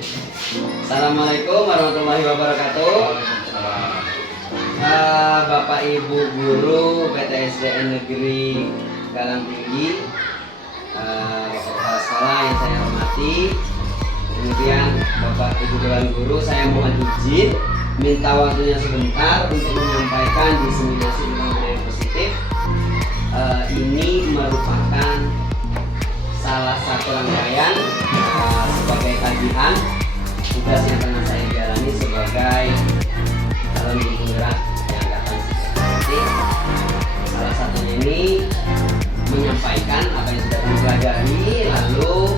Assalamualaikum warahmatullahi wabarakatuh. Bapak Ibu guru PTSDN Negeri Galang Tinggi, Bapak Kepala Sekolah yang saya hormati, kemudian Bapak Ibu Dewan Guru, saya mohon izin minta waktunya sebentar untuk menyampaikan diseminasi tentang budaya positif. Ini merupakan salah satu rangkaian sebagai kajian tugas yang pernah saya jalani sebagai calon guru gerak di angkatan 9. Salah satunya ini menyampaikan apa yang sudah kami pelajari, lalu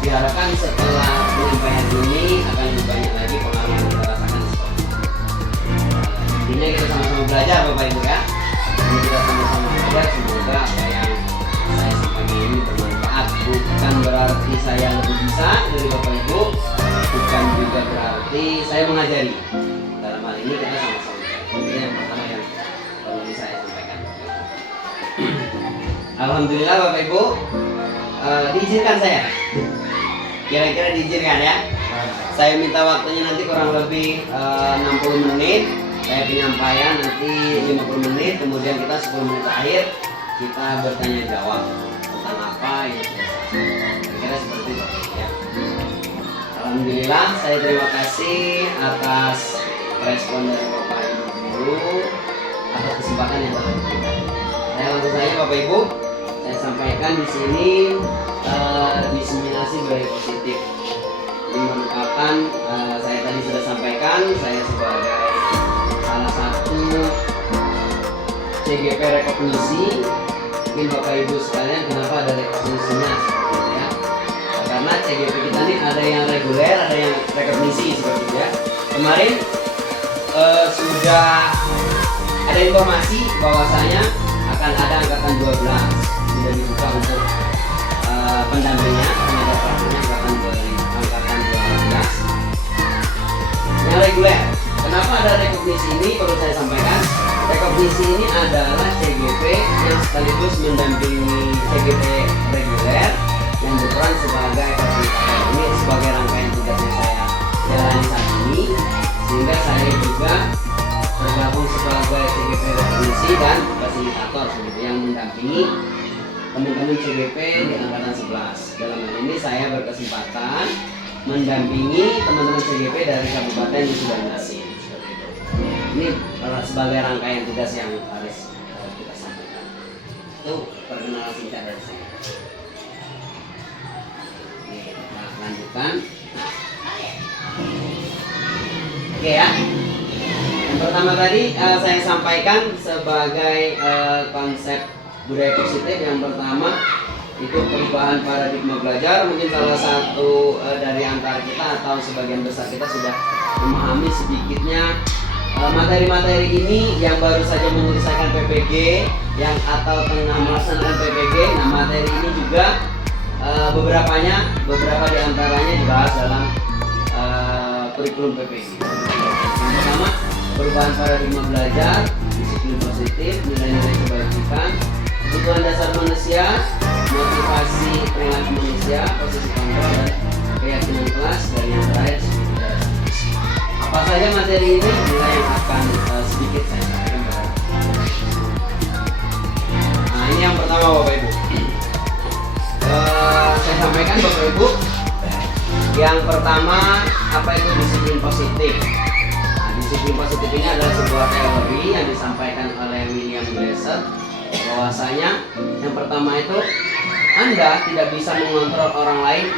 diharapkan setelah penyampaian ini akan lebih banyak lagi pengalaman yang kita rasakan di sekolah. Intinya kita sama-sama belajar Bapak Ibu ya. Ini kita sama-sama belajar, semoga apa yang saya sampaikan ini bermanfaat. Bukan berarti saya lebih bisa dari Bapak Ibu, bukan juga berarti saya mengajari. Dalam hal ini kita sama-sama belajar. Ini yang pertama yang perlu saya sampaikan. Alhamdulillah Bapak Ibu, diizinkan saya. Kira-kira diizinkan ya. Saya minta waktunya nanti kurang lebih 60 menit. Saya penyampaian nanti 50 menit, kemudian kita 10 menit terakhir kita bertanya jawab tentang apa yang sudah saya sampaikan. Kira-kira seperti itu ya. Alhamdulillah, saya terima kasih atas respon dari Bapak Ibu guru atas kesempatan yang telah diberikan. Saya langsung saja Bapak Ibu, saya sampaikan di sini diseminasi budaya positif. Ini merupakan saya tadi sudah sampaikan, saya sebagai salah satu CGP rekognisi. Mungkin Bapak Ibu sekalian kenapa ada rekognisinya ya? Karena CGP kita ini ada yang reguler, ada yang rekognisi seperti itu ya. Kemarin sudah ada informasi bahwasanya akan ada angkatan 12 sudah dibuka untuk pendampingnya, tenaga praktiknya angkatan 12 yang reguler. Kenapa ada rekognisi ini perlu saya sampaikan. Rekognisi ini adalah CGP yang sekaligus mendampingi CGP reguler yang berperan sebagai fasilitator. Ini sebagai rangkaian tugas yang saya jalani saat ini, sehingga saya juga bergabung sebagai CGP rekognisi dan fasilitator yang mendampingi teman-teman CGP di angkatan 11. Dalam hal ini saya berkesempatan mendampingi teman-teman CGP dari kabupaten yang sudah nasib. Ini sebagai rangkaian tugas yang harus kita sampaikan. Itu perkenalan singkat dari saya. Oke, kita lanjutkan. Oke ya. Yang pertama tadi saya sampaikan sebagai konsep budaya positif. Yang pertama itu perubahan paradigma belajar. Mungkin salah satu dari antara kita atau sebagian besar kita sudah memahami sedikitnya materi-materi ini yang baru saja menyelesaikan PPG yang atau tengah melaksanakan PPG. Nah, materi ini juga beberapa di antaranya dibahas dalam kurikulum PPG. Yang pertama, perubahan paradigma belajar, disiplin positif, nilai-nilai kebajikan, kebutuhan dasar manusia, motivasi perilaku manusia, posisi kontrol dan keyakinan kelas, dan yang terakhir apa saja materi ini nilai yang akan sedikit saya sampaikan. Nah, ini yang pertama Bapak Ibu. Saya sampaikan Bapak Ibu. Yang pertama, apa itu disiplin positif? Nah, disiplin positif ini adalah sebuah teori yang disampaikan oleh William Glasser, bahwasanya yang pertama itu Anda tidak bisa mengontrol orang lain,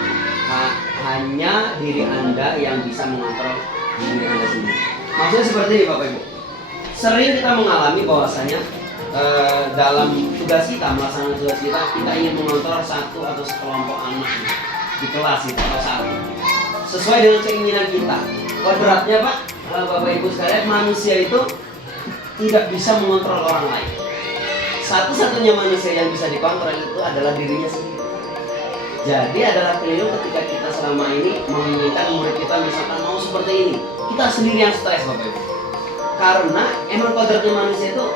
hanya diri Anda yang bisa mengontrol diri Anda sendiri. Maksudnya seperti ini Bapak Ibu. Sering kita mengalami bahwasanya dalam tugas kita, melaksanakan tugas kita ingin mengontrol satu atau sekelompok anak di kelas itu atau satu sesuai dengan keinginan kita. Beratnya Pak, Bapak Ibu sekalian, manusia itu tidak bisa mengontrol orang lain. Satu-satunya manusia yang bisa dikontrol itu adalah dirinya sendiri. Jadi adalah keliru ketika kita selama ini menginginkan murid kita misalkan mau seperti ini, kita sendiri yang stres Bapak Ibu. Karena emang kodratnya manusia itu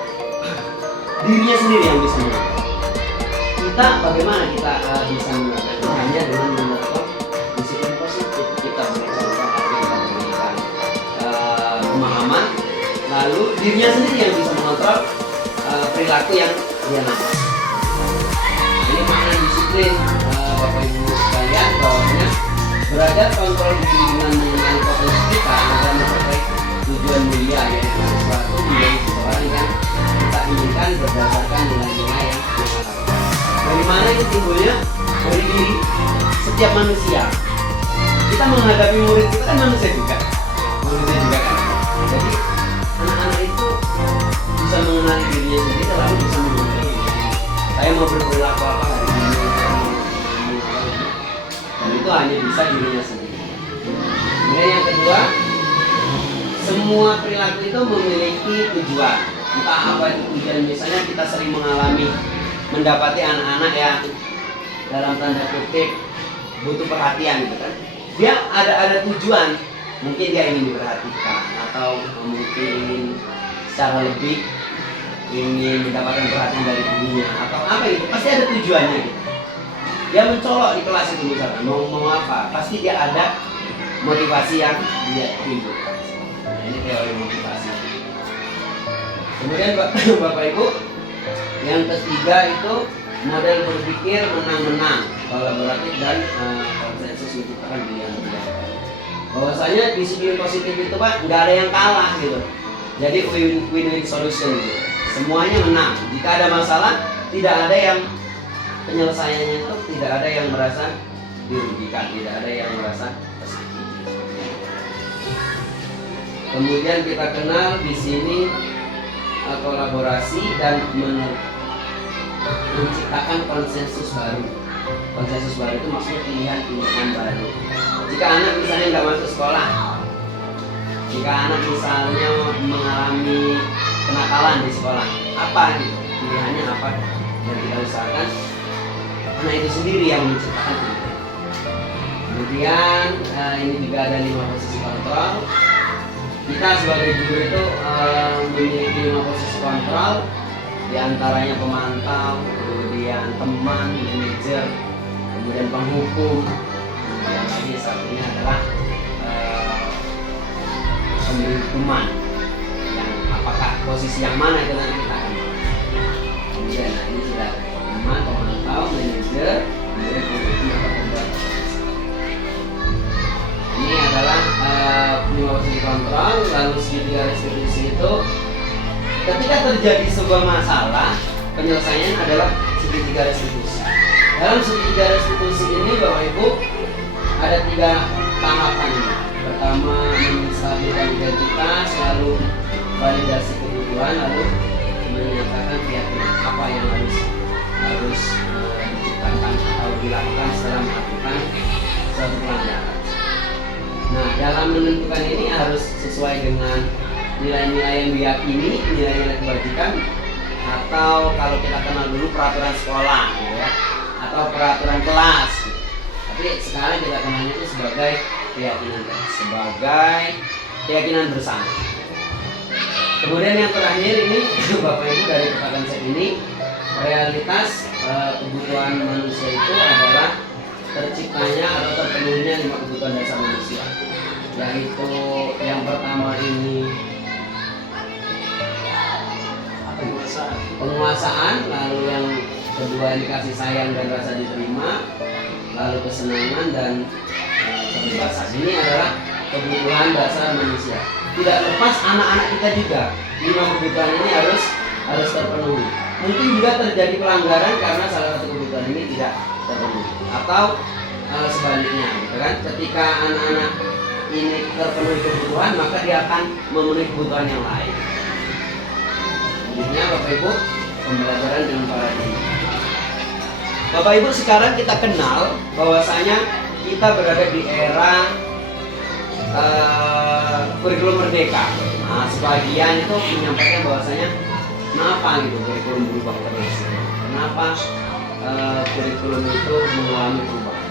dirinya sendiri yang bisa mengontrol. Kita bagaimana kita bisa mengontrol? Hanya dengan menerapkan disiplin positif. Kita belajar dirinya sendiri yang bisa mengontrol perilaku yang dia nampak. Ini makna disiplin, Bapak Ibu sekalian, bahwasanya belajar kontrol diri dengan mengenali potensi kita agar mencapai tujuan mulia, yaitu sesuatu menjadi seseorang yang kita inginkan berdasarkan nilai-nilai yang kita harapkan. Dari mana itu timbulnya? Dari diri setiap manusia. Kita menghadapi murid kita kan manusia juga kan. Jadi anak-anak itu bisa mengenali dirinya sendiri, lalu bisa mengenali saya mau berperilaku apa hari ini, dan itu hanya bisa dirinya sendiri. Kemudian yang kedua, semua perilaku itu memiliki tujuan. Entah apa itu tujuan, misalnya kita sering mendapati anak-anak yang dalam tanda kutip butuh perhatian gitu kan. Dia ada tujuan, mungkin dia ingin diperhatikan atau mungkin ingin secara lebih ingin mendapatkan perhatian dari gurunya atau apa itu, pasti ada tujuannya gitu. Dia mencolok di kelas itu misalnya mau apa, pasti dia ada motivasi yang dia timbulkan. Nah, ini teori motivasi. Kemudian Bapak Ibu, yang ketiga itu model berpikir menang-menang, kolaboratif dan konsensus menciptakan pilihan. Bahwasanya disiplin positif itu Pak, nggak ada yang kalah gitu. Jadi win-win solution gitu. Semuanya menang. Jika ada masalah, tidak ada yang penyelesaiannya itu tidak ada yang merasa dirugikan, tidak ada yang merasa tersakiti. Kemudian kita kenal di sini kolaborasi dan menciptakan konsensus baru. Konsensus baru itu maksudnya pilihan baru. Jika anak misalnya nggak masuk sekolah, jika anak misalnya mengalami kenakalan di sekolah, apa nih pilihannya apa? Dan kita usahakan anak itu sendiri yang menciptakan pilihan. Kemudian ini juga ada 5 posisi kontrol. Kita sebagai guru itu memiliki 5 posisi kontrol, diantaranya pemantau, kemudian teman, manajer, kemudian penghukum, dan lagi satunya adalah pemberi hukuman. Yang apakah posisi yang mana itu nanti kita akan bahas. Kemudian ini sudah teman, pemantau, manajer, kemudian penghukum atau pembuat. Ini adalah 5 posisi kontrol. Lalu segitiga restitusi itu ketika terjadi sebuah masalah, penyelesaian adalah segitiga restitusi. Dalam segitiga restitusi ini Bapak Ibu ada 3 tahapan. Pertama menstabilkan identitas, lalu validasi kebutuhan, lalu menyatakan keyakinan apa yang harus diciptakan atau dilakukan setelah melakukan suatu pelanggaran. Nah, dalam menentukan ini harus sesuai dengan nilai-nilai yang diyakini, nilai-nilai kebajikan, atau kalau kita kenal dulu peraturan sekolah gitu ya, atau peraturan kelas gitu. Tapi sekarang kita kenalnya itu sebagai keyakinan bersama. Kemudian yang terakhir ini Bapak Ibu dari kata konsep ini, realitas kebutuhan manusia itu adalah terciptanya atau terpenuhinya 5 kebutuhan dasar manusia, yaitu yang pertama ini penguasaan, lalu yang kedua ini kasih sayang dan rasa diterima, lalu kesenangan dan kebebasan. Ini adalah kebutuhan dasar manusia. Tidak lepas anak-anak kita juga 5 kebutuhan ini harus terpenuhi. Mungkin juga terjadi pelanggaran karena salah satu kebutuhan ini tidak terpenuhi, atau sebaliknya gitu kan. Ketika anak-anak ini terpenuhi kebutuhan, maka dia akan memenuhi kebutuhan yang lain. Intinya Bapak Ibu, pembelajaran dengan paradigma. Bapak Ibu, sekarang kita kenal bahwasanya kita berada di era kurikulum merdeka. Nah, sebagian itu menyampaikan bahwasanya kenapa gitu kurikulum berubah terus? Kenapa kurikulum itu mengalami perubahan?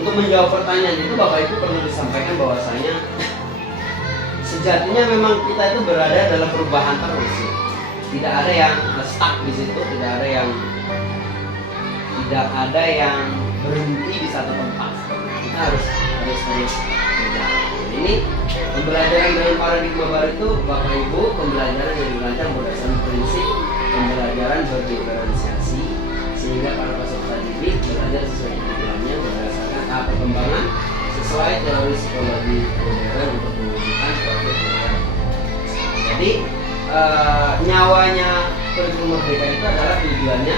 Untuk menjawab pertanyaan itu Bapak Ibu perlu disampaikan bahwasanya sejatinya memang kita itu berada dalam perubahan terus. Tidak ada yang stuck di situ, tidak ada yang berhenti di satu tempat. Kita harus terus berjalan. Ini Ini pembelajaran dalam paradigma baru itu Bapak Ibu, pembelajaran yang dirancang berdasarkan prinsip pembelajaran berdiferensiasi, sehingga para peserta didik belajar sesuai kebutuhannya berdasarkan tahap perkembangan sesuai teori psikologi modern untuk mewujudkan profil pelajar. Jadi nyawanya kurikulum merdeka itu adalah tujuannya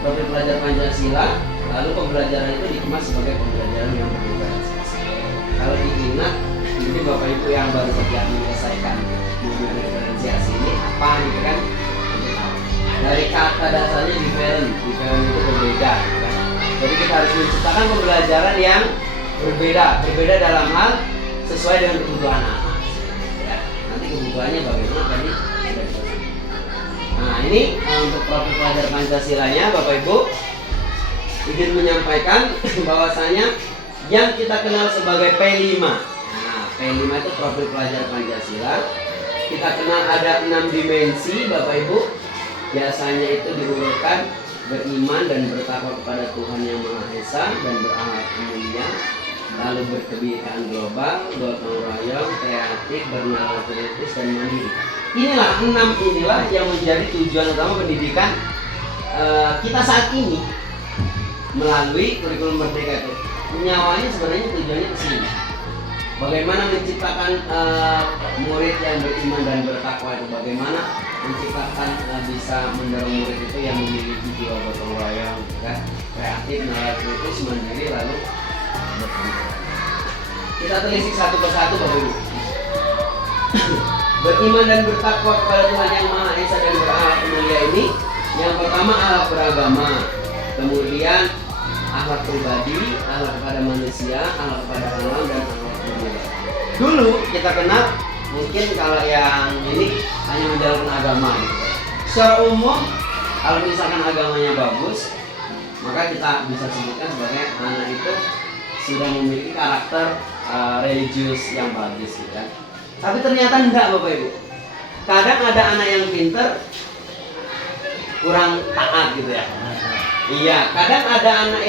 profil pelajar Pancasila, lalu pembelajaran itu dikemas sebagai pembelajaran yang berdiferensiasi. Kalau diingat, ini Bapak Ibu yang baru saja menyelesaikan mengenai diferensiasi ini apa gitu kan? Dari kata dasarnya different itu berbeda, kan? Jadi kita harus menciptakan pembelajaran yang berbeda dalam hal sesuai dengan kebutuhan anak. Ya, nanti kebutuhannya bagaimana tadi sudah dibahas. Nah ini untuk profil pelajar Pancasilanya, Bapak Ibu izin menyampaikan bahwasanya yang kita kenal sebagai P5. Nah P5 itu profil pelajar Pancasila. Kita kenal ada 6 dimensi, Bapak Ibu. Biasanya itu diurutkan beriman dan bertakwa kepada Tuhan Yang Maha Esa dan berakhlak mulia, lalu berkebinekaan global, gotong royong, kreatif, bernalar kritis dan mandiri. Inilah 6 inilah yang menjadi tujuan utama pendidikan kita saat ini melalui kurikulum merdeka itu. Nyawanya sebenarnya tujuannya ke sini. Bagaimana menciptakan murid yang beriman dan bertakwa itu, bagaimana menciptakan bisa mendorong murid itu yang memiliki jiwa gotong royong, kan? Kreatif, nalar kritis, mandiri, lalu berkebinekaan. Kita telisik satu persatu, Bapak Ibu. Beriman dan bertakwa kepada Tuhan Yang Maha Esa dan berakhlak mulia ini, yang pertama akhlak beragama, kemudian akhlak pribadi, akhlak kepada manusia, akhlak kepada alam, dan akhlak mulia. Dulu kita kenal mungkin kalau yang ini hanya menjalankan agama gitu. Secara umum kalau misalkan agamanya bagus, maka kita bisa sebutkan sebagai anak itu sudah memiliki karakter religius yang bagus gitu kan. Tapi ternyata enggak, Bapak Ibu. Kadang ada anak yang pinter kurang taat gitu ya. Iya, kadang ada anak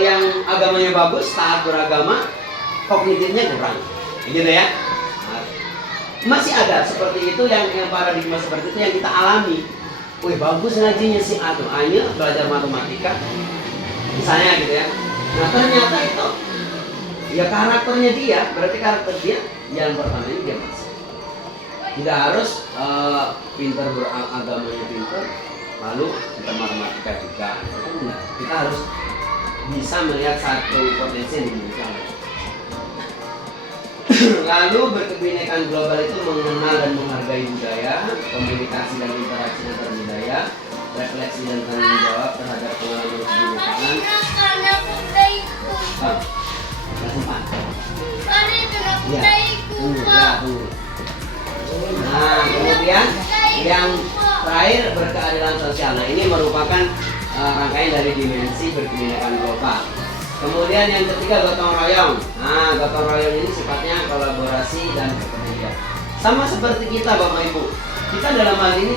yang agamanya bagus, taat beragama, kognitifnya kurang. Gitu ya. Masih ada seperti itu yang paradigma seperti itu yang kita alami. Wih, bagus ngajinya si A tuh, A-nya belajar matematika misalnya gitu ya. Nah ternyata itu ya karakternya dia, berarti karakter dia yang pertama ini dia masih tidak harus pintar beragamanya pintar, lalu kita matematika juga. Nah, kita harus bisa melihat satu potensi yang dimiliki oleh. Lalu berkebinekaan global itu mengenal dan menghargai budaya, komunikasi dan interaksi antar budaya, refleksi dan tanggung jawab terhadap pengalaman kebinekaan. Nah, kemudian yang terakhir berkeadilan sosial. Nah, ini merupakan rangkaian dari dimensi berkebinekaan global. Kemudian yang ketiga gotong royong. Nah, gotong royong ini sifatnya kolaborasi dan kepedulian. Sama seperti kita, Bapak Ibu. Kita dalam hal ini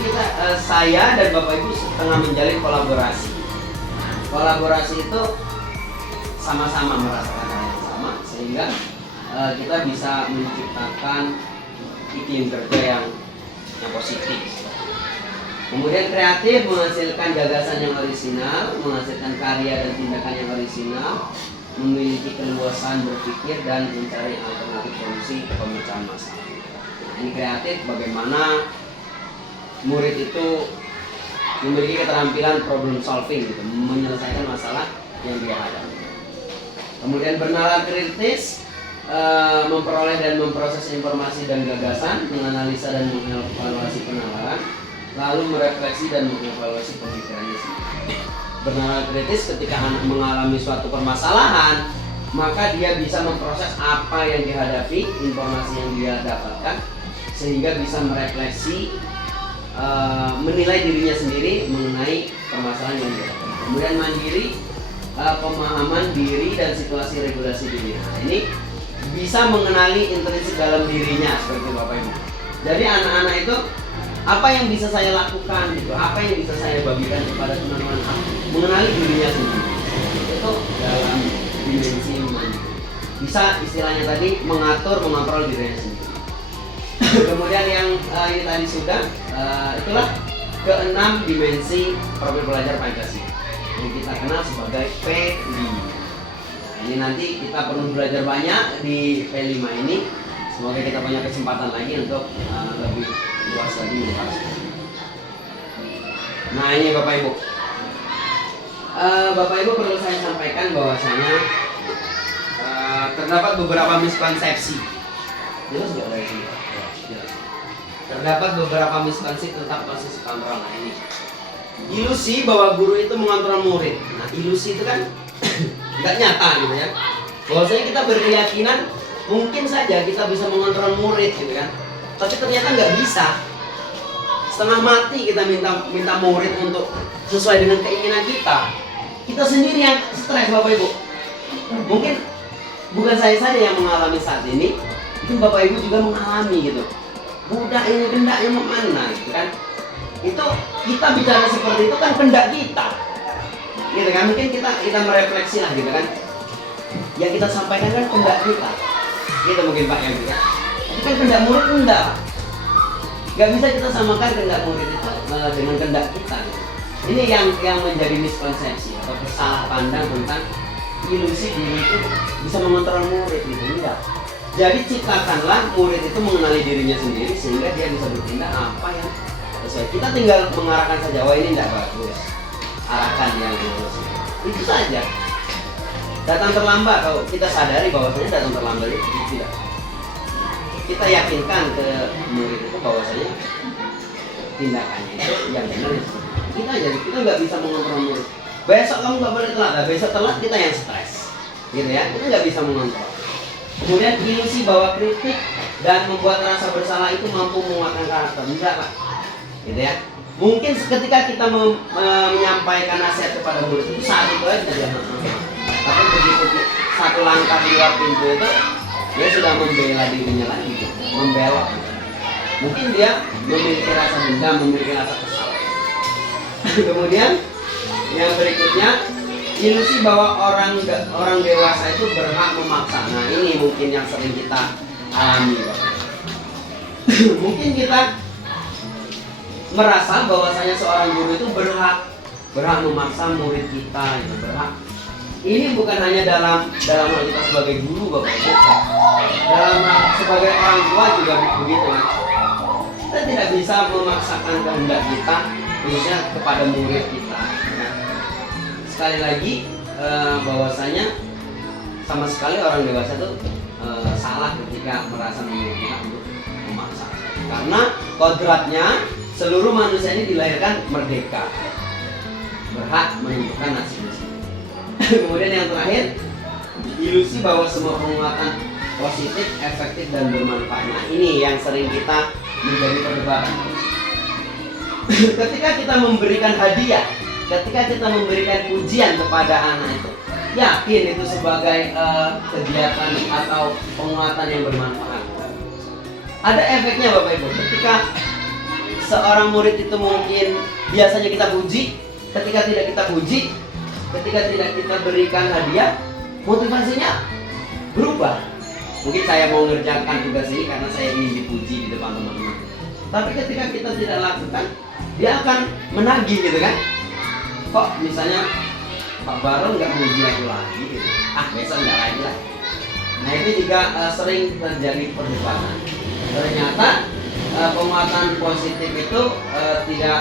saya dan Bapak Ibu tengah menjalin kolaborasi. Kolaborasi itu sama-sama merasakan hal yang sama sehingga kita bisa menciptakan iklim kerja yang positif. Kemudian kreatif menghasilkan gagasan yang orisinal, menghasilkan karya dan tindakan yang orisinal, memiliki keluasan berpikir dan mencari alternatif solusi pemecahan masalah. Nah, ini kreatif bagaimana murid itu memiliki keterampilan problem solving, gitu, menyelesaikan masalah yang dia hadapi. Kemudian bernalar kritis, memperoleh dan memproses informasi dan gagasan, menganalisa dan mengevaluasi penalaran, lalu merefleksi dan mengevaluasi pemikirannya sendiri. Bernalar kritis ketika anak mengalami suatu permasalahan, maka dia bisa memproses apa yang dihadapi, informasi yang dia dapatkan, sehingga bisa merefleksi, menilai dirinya sendiri mengenai permasalahan yang dihadapi. Kemudian mandiri, pemahaman diri dan situasi regulasi diri. Nah, ini bisa mengenali intrinsik dalam dirinya seperti Bapak Ibu. Jadi anak-anak itu apa yang bisa saya lakukan gitu, apa yang bisa saya bagikan kepada teman-teman, mengenali dirinya sendiri. Itu dalam dimensi mandiri. bisa istilahnya tadi mengatur, mengontrol dirinya sendiri. Kemudian yang ini tadi sudah, itulah keenam dimensi profil belajar Pancasila yang kita kenal sebagai P5. Nah, ini nanti kita perlu belajar banyak di P5 ini. Semoga kita punya kesempatan lagi untuk lebih luas lagi membahas. Nah ini Bapak Ibu, Bapak Ibu perlu saya sampaikan bahwasanya terdapat beberapa miskonsepsi. Jelas nggak dari sini? Jelas. Terdapat beberapa miskonsepsi tentang proses kontrol. Nah ini ilusi bahwa guru itu mengontrol murid. Nah ilusi itu kan nggak nyata gitu ya. Bahwasanya kita berkeyakinan mungkin saja kita bisa mengontrol murid gitu kan, tapi ternyata nggak bisa. Setengah mati kita minta murid untuk sesuai dengan keinginan kita. Kita sendiri yang stres Bapak Ibu. Mungkin bukan saya saja yang mengalami saat ini, itu Bapak Ibu juga mengalami gitu. Budak ini kendaknya mana gitu kan. Itu kita bicara seperti itu kan kendak kita. Gitu kan, mungkin kita merefleksi lah gitu kan. Yang kita sampaikan kan kendak kita. Gitu mungkin Pak ya. Tapi kan kendak murid enggak. Gak bisa kita samakan kendak murid itu dengan kendak kita. Ini yang menjadi miskonsepsi atau salah pandang tentang ilusi guru itu bisa mengontrol murid gitu. Enggak. Jadi ciptakanlah murid itu mengenali dirinya sendiri sehingga dia bisa bertindak apa yang sesuai. Kita tinggal mengarahkan saja, wah ini tidak bagus, arahkan yang lurus. Itu saja. Datang terlambat, kalau kita sadari bahwasanya datang terlambat itu tidak. Kita yakinkan ke murid itu bahwasanya tindakannya itu yang benar. Kita nggak bisa mengontrol murid. Besok kamu nggak boleh telat, besok telat kita yang stres, gitu ya. Kita nggak bisa mengontrol. Kemudian ilusi bahwa kritik dan membuat rasa bersalah itu mampu menguatkan karakter, enggak Pak, gitu ya. Mungkin ketika kita menyampaikan nasihat kepada murid itu saat itu aja dia tapi begitu satu langkah di luar pintu itu dia sudah membela dirinya lagi, membelok. Mungkin dia memiliki rasa dendam, memiliki rasa kesal. Kemudian yang berikutnya, ilusi bahwa orang dewasa itu berhak memaksa. Nah ini mungkin yang sering kita alami. Mungkin kita merasa bahwasanya seorang guru itu berhak memaksa murid kita, gitu, berhak. Ini bukan hanya dalam hal kita sebagai guru Bapak Ibu, dalam sebagai orang tua juga begitu. Kita tidak bisa memaksakan kehendak kita khususnya kepada murid kita. Sekali lagi bahwasanya sama sekali orang dewasa itu salah ketika merasa menyuruh kita untuk memaksa. Karena kodratnya seluruh manusia ini dilahirkan merdeka, berhak menentukan nasibnya sendiri. Kemudian yang terakhir, ilusi bahwa semua penguatan positif, efektif dan bermanfaat. Nah ini yang sering kita menjadi perdebatan. Ketika kita memberikan hadiah, ketika kita memberikan pujian kepada anak itu, yakin itu sebagai kegiatan atau penguatan yang bermanfaat. Ada efeknya Bapak Ibu. Ketika seorang murid itu mungkin biasanya kita puji, ketika tidak kita puji, ketika tidak kita berikan hadiah, motivasinya berubah. Mungkin saya mau mengerjakan tugas ini karena saya ingin dipuji di depan teman-teman. Tapi ketika kita tidak lakukan, dia akan menagih gitu kan. Kok misalnya Pak Baron nggak muji aku lagi gitu. Besok nggak lagi lah. Nah itu juga sering terjadi perdebatan. Ternyata penguatan positif itu tidak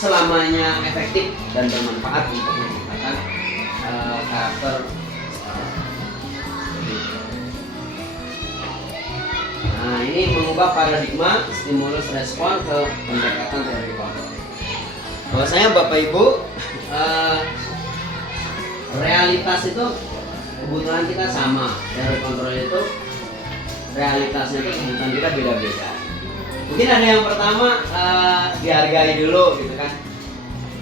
selamanya efektif dan bermanfaat untuk menciptakan karakter seorang. Nah ini mengubah paradigma stimulus respon ke pendekatan teori kontrol. Bahwasanya Bapak Ibu, realitas itu kebutuhan kita sama, teori kontrol itu realitasnya itu kebutuhan kita beda-beda. Mungkin ada yang pertama dihargai dulu gitu kan.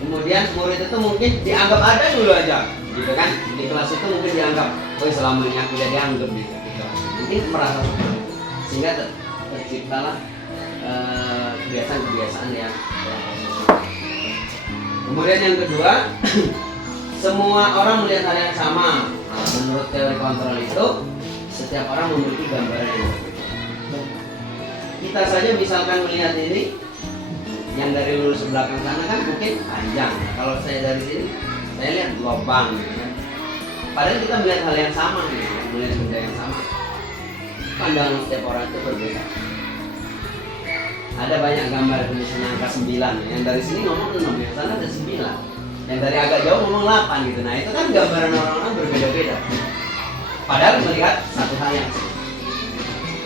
Kemudian murid itu mungkin dianggap ada dulu aja gitu kan. Di kelas itu mungkin dianggap, oh selama ini aku udah dianggap di kelas. Mungkin merasa seperti itu. Sehingga terciptalah kebiasaan-kebiasaan yang positif. Kemudian yang kedua, semua orang melihat hal yang sama. menurut teori kontrol itu setiap orang memiliki gambaran yang berbeda. Kita saja misalkan melihat ini, yang dari lurus belakang sana kan mungkin panjang. Nah, kalau saya dari sini, saya lihat lubang, gitu kan. Padahal kita melihat hal yang sama, gitu, melihat benda yang sama. Pandangan setiap orang itu berbeda. Ada banyak gambar misalnya angka 9, yang dari sini ngomong 6, yang sana ada 9, yang dari agak jauh ngomong 8 gitu. Nah itu kan gambaran orang-orang berbeda-beda, padahal melihat satu hal yang sama.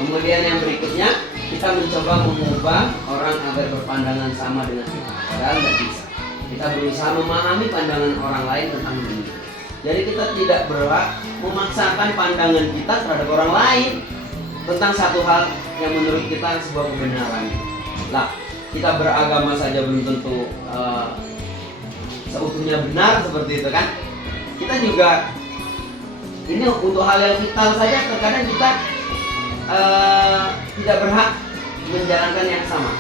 Kemudian yang berikutnya, kita mencoba mengubah orang agar berpandangan sama dengan kita, padahal nggak bisa. Kita berusaha memahami pandangan orang lain tentang dunia. Jadi kita tidak berhak memaksakan pandangan kita terhadap orang lain tentang satu hal yang menurut kita sebuah kebenaran. Lah, kita beragama saja belum tentu seutuhnya benar seperti itu kan. Kita juga ini untuk hal yang vital saja terkadang kita tidak berhak menjalankan yang sama.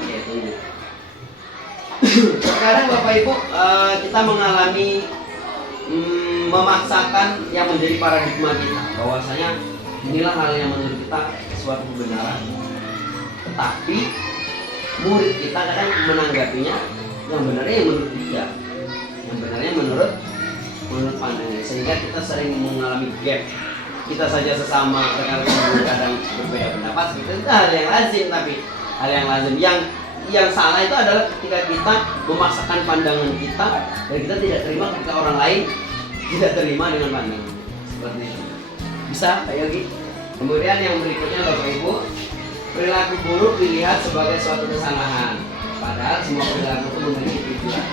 Oke, tunggu. Sekarang Bapak Ibu, kita mengalami memaksakan yang menjadi paradigma kita, bahwasanya inilah hal yang menurut kita suatu kebenaran. Tetapi murid kita kadang menanggapinya yang benarnya yang menurut dia, yang benarnya menurut pandangannya, sehingga kita sering mengalami gap. Kita saja sesama rekan-rekan kadang berbeda pendapat, itu hal yang lazim. Tapi hal yang lazim yang salah itu adalah ketika kita memaksakan pandangan kita dan kita tidak terima ketika orang lain tidak terima dengan pandangan seperti itu. Bisa, Pak Yogi? Kemudian yang berikutnya Bapak Ibu, perilaku buruk dilihat sebagai suatu kesalahan, padahal semua perilaku itu memiliki tujuan.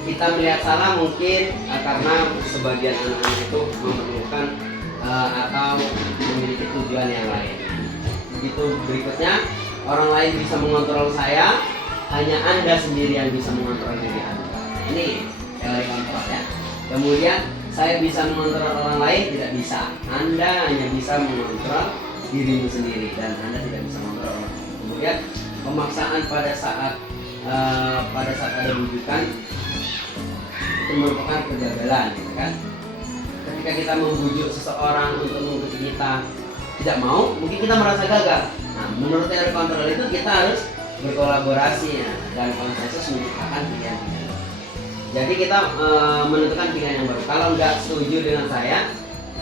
Kita melihat salah mungkin karena sebagian anak-anak itu memerlukan atau memiliki tujuan yang lain. Begitu berikutnya, orang lain bisa mengontrol saya, hanya Anda sendiri yang bisa mengontrol diri Anda. Ini teori kontrol ya. Kemudian saya bisa mengontrol orang lain, tidak bisa. Anda hanya bisa mengontrol dirimu sendiri dan Anda tidak bisa mengontrol orang lain. Kemudian pemaksaan pada saat ada rujukan itu merupakan kegagalan, gitu kan? Ketika kita membujuk seseorang untuk mengikuti kita tidak mau, mungkin kita merasa gagal. Nah, menurut teori kontrol itu kita harus berkolaborasi ya, dan konsensus menciptakan pilihan-pilihan. Jadi kita menentukan pilihan yang baru. Kalau nggak setuju dengan saya,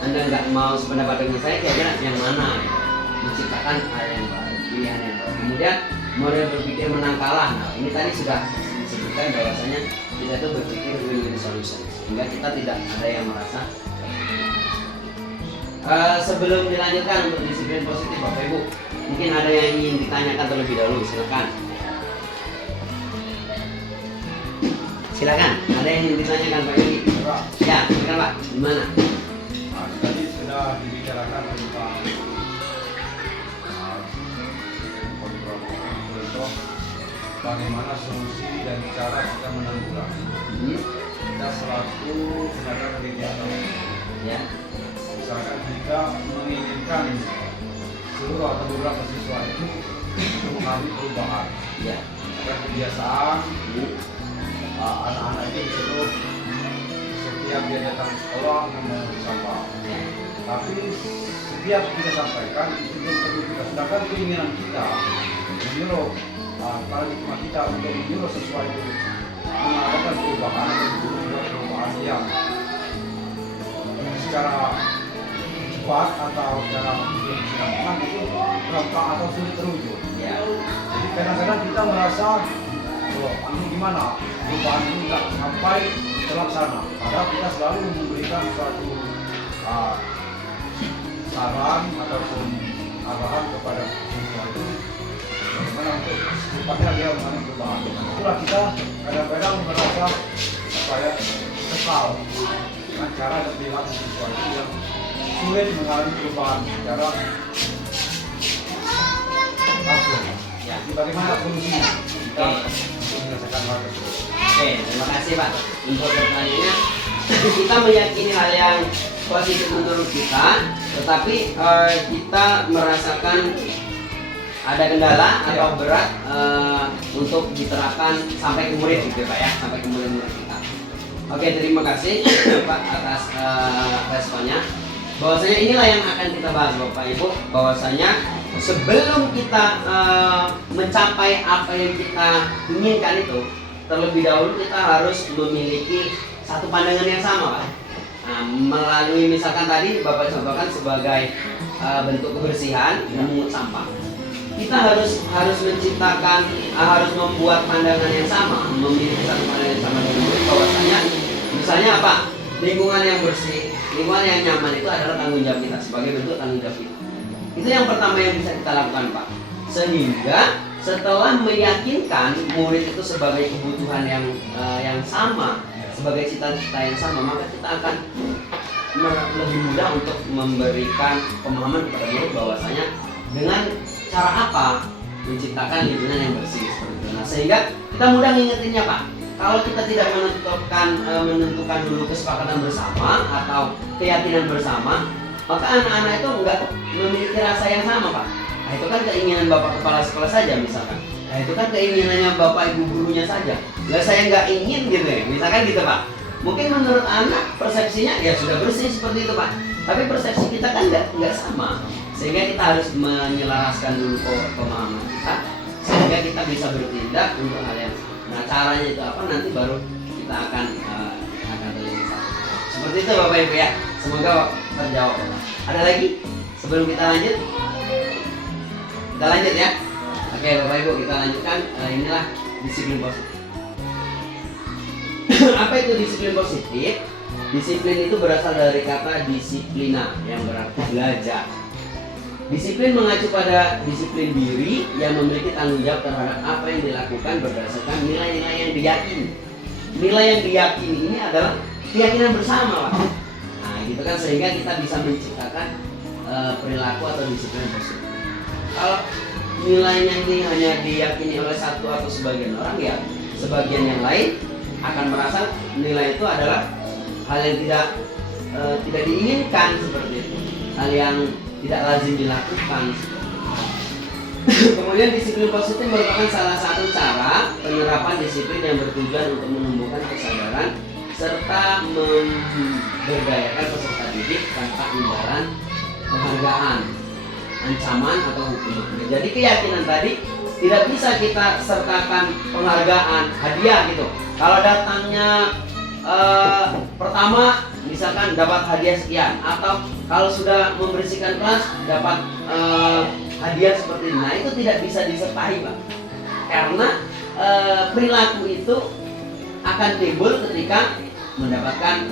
Anda nggak mau sependapat dengan saya, kira-kira yang mana? Menciptakan hal yang baru, pilihan yang baru. Kemudian model berpikir menang kalah. Nah, ini tadi sudah disebutkan bahwasanya kita itu berpikir win-win solution, sehingga kita tidak ada yang merasa. Sebelum dilanjutkan untuk disiplin positif, Bapak Ibu, mungkin ada yang ingin ditanyakan terlebih dahulu, silakan. Silakan, ada yang ingin ditanyakan Pak Yogi? Ya, silakan Pak, gimana? Tadi sudah dibicarakan tentang kontrol untuk bagaimana solusi dan cara kita menanggulangi. Kita selaku tenaga pendidik Ya. misalkan kita menginginkan seluruh atau beberapa siswa itu untuk mengalami perubahan, Ya. ada kebiasaan anak-anak itu disuruh setiap dia datang ke sekolah membawa sampah. Ya. Tapi setiap kita sampaikan itu belum perlu kita, sedangkan keinginan kita menyuruh paradigma kita untuk menyuruh siswa itu mengadakan perubahan yang secara cepat atau secara gampang itu gampang atau sulit terwujud. Ya. Jadi kadang-kadang kita merasa ini gimana perubahan ini nggak sampai terlaksana. Padahal kita selalu memberikan suatu saran ataupun arahan kepada siswa itu bagaimana untuk secepatnya dia mengalami perubahan. Itulah kita kadang-kadang merasa supaya kekal dengan cara dan perilaku siswa itu yang sulit mengalami perubahan secara langsung. Ya. Jadi bagaimana solusinya kita untuk menyelesaikan hal tersebut? Oke, terima kasih Pak untuk pertanyaannya. Kita meyakini hal yang positif menurut kita, tetapi kita merasakan ada kendala atau berat untuk diterapkan sampai ke murid gitu Pak ya, sampai ke murid-murid kita. Oke, terima kasih Pak atas responnya. Bahwasanya inilah yang akan kita bahas Bapak Ibu, bahwasanya sebelum kita mencapai apa yang kita inginkan itu, terlebih dahulu kita harus memiliki satu pandangan yang sama Pak. Nah, melalui misalkan tadi Bapak contohkan sebagai bentuk kebersihan memungut sampah, kita harus menciptakan, harus membuat pandangan yang sama, memiliki satu pandangan yang sama dengan murid, bahwasanya misalnya apa, lingkungan yang bersih, lingkungan yang nyaman itu adalah tanggung jawab kita, sebagai bentuk tanggung jawab kita. Itu yang pertama yang bisa kita lakukan Pak. Sehingga setelah meyakinkan murid itu sebagai kebutuhan yang sama, sebagai cita-cita yang sama, maka kita akan lebih mudah untuk memberikan pemahaman kepada murid bahwasanya dengan cara apa menciptakan lingkungan yang bersih seperti itu. Nah, sehingga kita mudah ngingetinnya Pak. Kalau kita tidak menentukan dulu kesepakatan bersama atau keyakinan bersama, maka anak-anak itu enggak memiliki rasa yang sama Pak. Nah, itu kan keinginan Bapak Kepala Sekolah saja misalkan. Nah, itu kan keinginannya Bapak Ibu gurunya saja. Lah saya nggak ingin gitu ya, misalkan gitu Pak. Mungkin menurut anak persepsinya ya sudah bersih seperti itu Pak. Tapi persepsi kita kan nggak sama. Sehingga kita harus menyelaraskan dulu pemahaman kita, sehingga kita bisa bertindak untuk hal yang. Nah, caranya itu apa, nanti baru kita akan terlihat. Seperti itu Bapak Ibu ya. Semoga terjawab Bapak. Ada lagi sebelum kita lanjut? Kita lanjut ya. Oke Bapak Ibu, kita lanjutkan. Inilah disiplin positif. Apa itu disiplin positif? Disiplin itu berasal dari kata disiplina yang berarti belajar. Disiplin mengacu pada disiplin diri yang memiliki tanggung jawab terhadap apa yang dilakukan berdasarkan nilai-nilai yang diyakini. Nilai yang diyakini ini adalah keyakinan bersama Pak. Nah gitu kan, sehingga kita bisa menciptakan perilaku atau disiplin positif. Kalau nilainya ini hanya diyakini oleh satu atau sebagian orang, ya sebagian yang lain akan merasa nilai itu adalah hal yang tidak diinginkan seperti itu, hal yang tidak lazim dilakukan. Kemudian disiplin positif merupakan salah satu cara penerapan disiplin yang bertujuan untuk menumbuhkan kesadaran serta memberdayakan peserta didik tanpa imbalan penghargaan, ancaman atau hukuman. Jadi keyakinan tadi tidak bisa kita sertakan penghargaan, hadiah gitu. Kalau datangnya pertama misalkan dapat hadiah sekian, atau kalau sudah membersihkan kelas dapat hadiah seperti ini. Nah itu tidak bisa disertai Pak, karena perilaku itu akan timbul ketika mendapatkan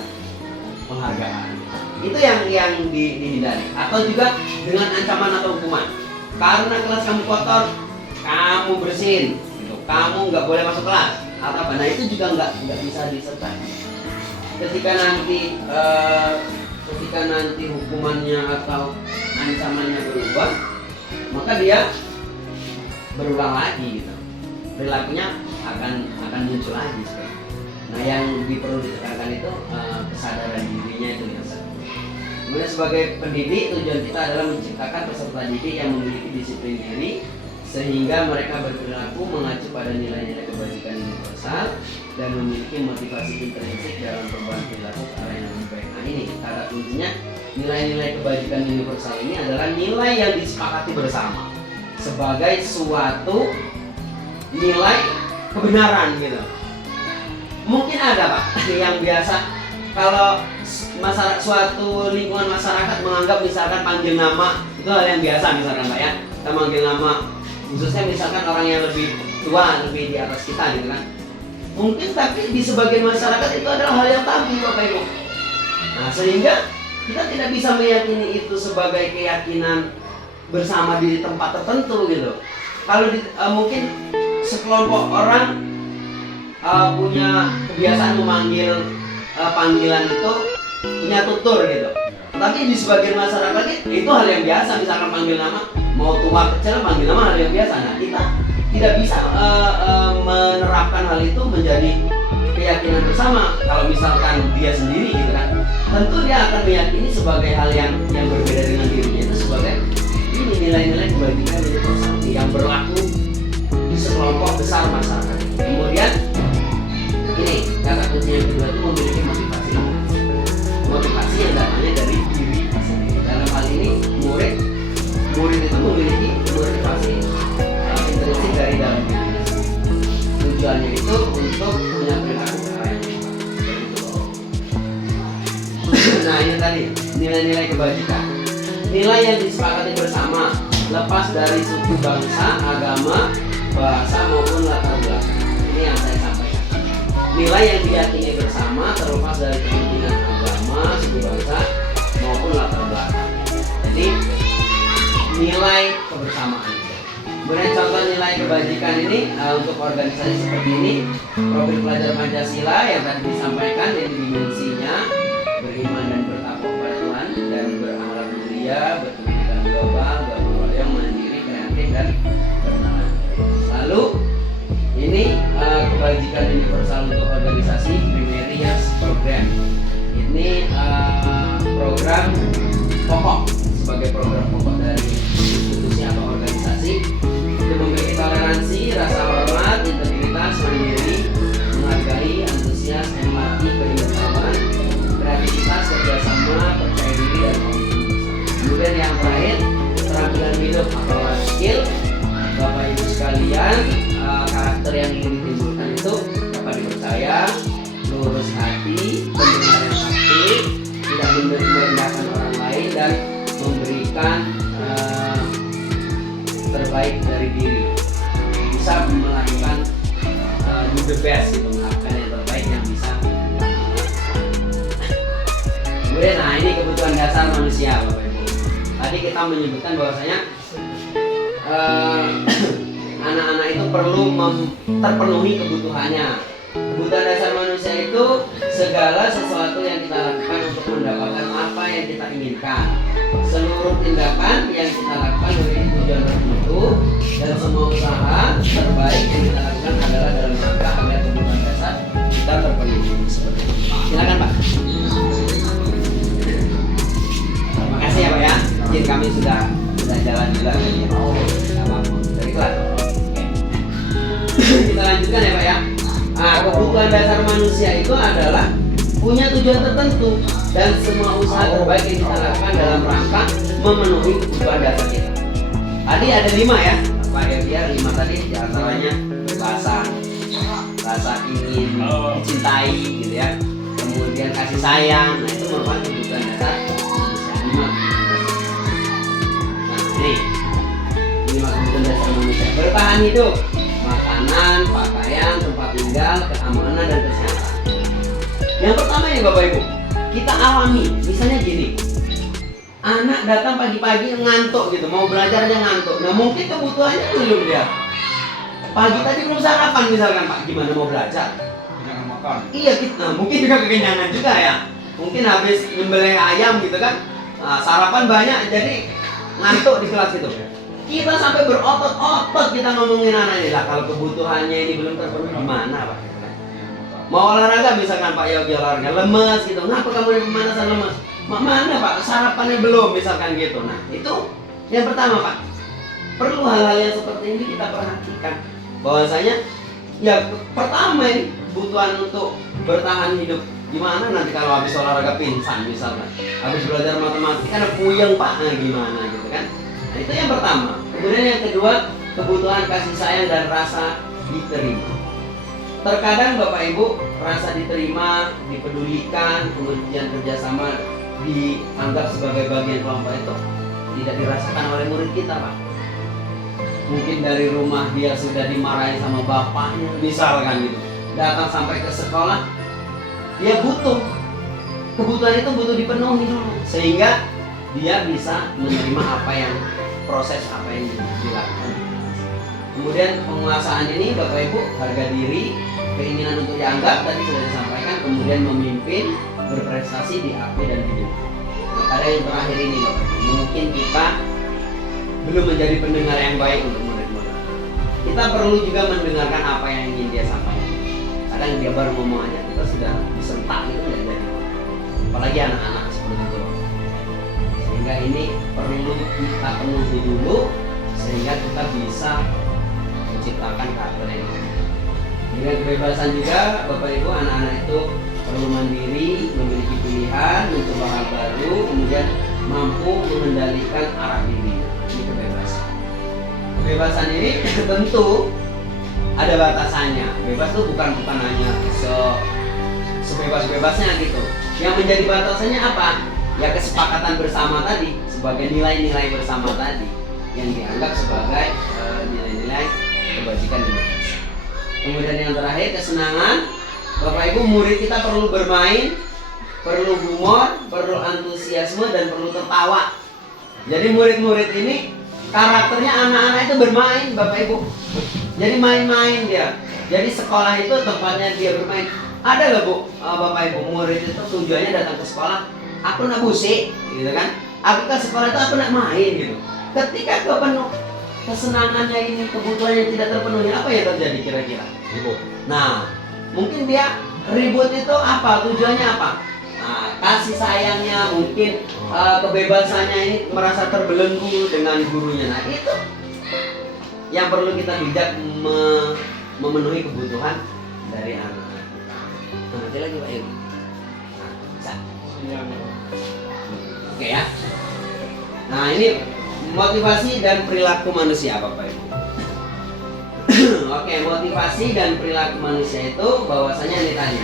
penghargaan. Itu yang dihindari. Atau juga dengan ancaman atau hukuman. Karena kelas kamu kotor, kamu bersihin, gitu. Kamu nggak boleh masuk kelas atau apa. Nah itu juga nggak bisa disertai. Ketika nanti hukumannya atau ancamannya berubah, maka dia berulang lagi gitu. Perilakunya akan muncul lagi. Nah yang perlu ditekankan itu kesadaran dirinya itu yang satu. Kemudian sebagai pendidik, tujuan kita adalah menciptakan peserta didik yang memiliki disiplin diri sehingga mereka berperilaku mengacu pada nilai-nilai kebajikan universal dan memiliki motivasi intrinsik dalam perubahan perilaku ke arah yang lebih baik. Nah ini kata kuncinya, nilai-nilai kebajikan universal ini adalah nilai yang disepakati bersama sebagai suatu nilai kebenaran gitu. Mungkin ada Pak yang biasa kalau suatu lingkungan masyarakat menganggap misalkan panggil nama itu hal yang biasa misalkan Pak ya. Kita manggil nama khususnya misalkan orang yang lebih tua, lebih di atas kita gitu kan. Mungkin tapi di sebagian masyarakat itu adalah hal yang tabu Bapak Ibu. Nah sehingga kita tidak bisa meyakini itu sebagai keyakinan bersama di tempat tertentu gitu. Kalau mungkin sekelompok orang punya kebiasaan memanggil panggilan itu punya tutur gitu. Tapi di sebagian masyarakat itu hal yang biasa, misalkan panggil nama, mau tua kecil panggil nama hal yang biasa. Nah kita tidak bisa menerapkan hal itu menjadi keyakinan bersama. Kalau misalkan dia sendiri gitu kan, tentu dia akan meyakini sebagai hal yang berbeda dengan dirinya itu sebagai ini nilai-nilai kebajikan universal yang berlaku di sekelompok besar masyarakat. Kemudian ini kata kunci yang kedua itu memiliki motivasi. Motivasi yang datangnya dari diri sendiri. Dalam hal ini murid itu memiliki motivasi intrinsik dari dalam dirinya sendiri. Tujuannya itu untuk punya perilaku yang nah ini tadi nilai-nilai kebajikan. Nilai yang disepakati bersama lepas dari suku bangsa, agama, bahasa maupun latar belakang. Ini yang saya sampaikan. Nilai yang diyakini bersama terlepas dari kepemimpinan agama, suku bangsa maupun latar belakang. Jadi nilai kebersamaan. Kemudian contoh nilai kebajikan ini untuk organisasi seperti ini, profil pelajar Pancasila yang tadi disampaikan, ini dimensinya beriman dan bertakwa kepada Tuhan dan berakhlak mulia, berpendidikan global, berpengalaman mandiri, kreatif dan bernalar. Lalu ini kebajikan universal untuk organisasi Primary Years Program. Ini program pokok sebagai program pokok dari institusi atau organisasi. Itu memiliki toleransi, rasa hormat, integritas, mandiri, menghargai, antusias, empati, keindahan, kreativitas, kerjasama, percaya diri dan komitmen. Kemudian yang terakhir, keterampilan hidup atau life skill. Bapak Ibu sekalian, karakter yang ingin ditimbulkan itu dapat dipercaya, lurus hati, pendengar yang aktif, tidak merendahkan orang lain dan memberikan terbaik dari diri, bisa melakukan do the best, gitu, melakukan yang terbaik yang bisa. Kemudian nah ini kebutuhan dasar manusia Bapak Ibu. Tadi kita menyebutkan bahwasanya anak-anak itu perlu terpenuhi kebutuhannya. Kebutuhan dasar manusia itu segala sesuatu yang kita lakukan untuk mendapatkan apa yang kita inginkan. Seluruh tindakan yang kita lakukan memiliki tujuan tertentu dan semua usaha terbaik yang kita lakukan adalah dalam rangka agar kebutuhan dasar kita terpenuhi. Seperti itu. Silakan Pak. Terima kasih ya Pak ya. Mungkin kami sudah jalan juga tadi ya. Baiklah. Kita lanjutkan ya Pak ya. Kebutuhan dasar manusia itu adalah punya tujuan tertentu dan semua usaha terbaik yang kita lakukan dalam rangka memenuhi kebutuhan dasar kita. Tadi ada 5 ya Pak ya, 5 tadi diantaranya rasa ingin dicintai gitu ya, kemudian kasih sayang. Nah itu merupakan kebutuhan dasar manusia. 5. Nah ini 5 kebutuhan dasar manusia. Bertahan hidup, makanan, pakaian, tempat tinggal, keamanan dan kesehatan. Yang pertama ya Bapak Ibu, kita alami, misalnya gini, anak datang pagi-pagi ngantuk gitu, mau belajar aja ngantuk. Nah mungkin kebutuhannya belum dia. Pagi tadi belum sarapan misalkan Pak, gimana mau belajar? Jangan makan. Iya kita, mungkin juga kekenyangan juga ya. Mungkin habis nyembelih ayam gitu kan, sarapan banyak jadi ngantuk di kelas gitu. Kita sampai berotot-otot kita ngomongin anak ini lah, kalau kebutuhannya ini belum terpenuhi gimana Pak? Mau olahraga misalkan Pak Yogi olahraga lemes gitu, ngapa kamu di pemanasan lemes? Mana Pak, sarapannya belum misalkan gitu. Nah itu yang pertama Pak, perlu hal-hal yang seperti ini kita perhatikan. Bahwasanya ya pertama ini kebutuhan untuk bertahan hidup. Gimana nanti kalau habis olahraga pingsan misalkan, habis belajar matematika ada puyeng Pak, nah gimana gitu kan. Nah itu yang pertama. Kemudian yang kedua, kebutuhan kasih sayang dan rasa diterima. Terkadang Bapak Ibu rasa diterima, dipedulikan, kemudian kerjasama dianggap sebagai bagian kelompok itu tidak dirasakan oleh murid kita Pak. Mungkin dari rumah dia sudah dimarahi sama bapaknya misalkan gitu, datang sampai ke sekolah dia butuh, kebutuhan itu butuh dipenuhi dulu sehingga dia bisa menerima proses apa yang dilakukan. Kemudian penguasaan ini Bapak Ibu, harga diri, keinginan untuk dianggap tadi sudah disampaikan, kemudian memimpin, berprestasi, diakui dan didukung. Nah, ada yang terakhir ini Bapak Ibu, mungkin kita belum menjadi pendengar yang baik untuk murid-murid. Kita perlu juga mendengarkan apa yang ingin dia sampaikan. Kadang dia baru ngomong aja kita sudah disentak gitu nggak jadi. Apalagi anak-anak seperti itu. sehingga ini perlu kita penuhi dulu sehingga kita bisa menciptakan karakter ini. Dengan kebebasan juga Bapak Ibu, anak-anak itu perlu mandiri, memiliki pilihan, mencoba hal baru, kemudian mampu mengendalikan arah diri. Ini kebebasan. Kebebasan ini tentu ada batasannya. Bebas itu bukan hanya sebebas-bebasnya gitu. Yang menjadi batasannya apa? Ya kesepakatan bersama tadi, sebagai nilai-nilai bersama tadi yang dianggap sebagai nilai-nilai kebajikan di manusia. Kemudian yang terakhir, kesenangan. Bapak Ibu, murid kita perlu bermain, perlu humor, perlu antusiasme, dan perlu tertawa. Jadi murid-murid ini karakternya anak-anak itu bermain, Bapak Ibu. Jadi main-main dia. Jadi sekolah itu tempatnya dia bermain. Ada loh Bu, Bapak Ibu, murid itu tujuannya datang ke sekolah, aku nak musik, gitu kan? Aku ke sekolah itu aku nak main gitu. Ketika kesenangannya ini, kebutuhannya tidak terpenuhi, apa yang terjadi kira-kira? Ribut. Nah, mungkin dia ribut itu apa? Tujuannya apa? Nah, kasih sayangnya, mungkin kebebasannya ini merasa terbelenggu dengan gurunya. Nah, itu yang perlu kita bijak memenuhi kebutuhan dari anak-anak. Nah, nanti lagi Pak Ibu. Nah, bisa. Oke ya. Nah, ini motivasi dan perilaku manusia, Bapak Ibu. Oke, motivasi dan perilaku manusia itu bahwasanya ini tadi.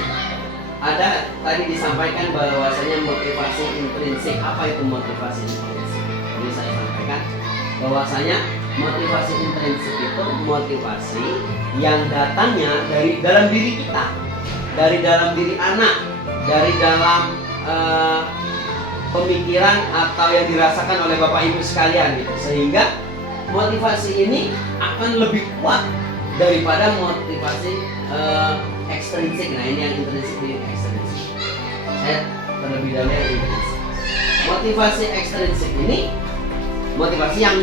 Ada tadi disampaikan bahwasanya motivasi intrinsik. Apa itu motivasi intrinsik? Ini saya sampaikan bahwasanya motivasi intrinsik itu motivasi yang datangnya dari dalam diri kita, dari dalam diri anak, dari dalam pemikiran atau yang dirasakan oleh Bapak Ibu sekalian gitu. Sehingga motivasi ini akan lebih kuat daripada motivasi ekstrinsik. Nah, ini yang intrinsik, ini ekstrinsik. Saya terlebih dahulu yang intrinsik. Motivasi ekstrinsik ini motivasi yang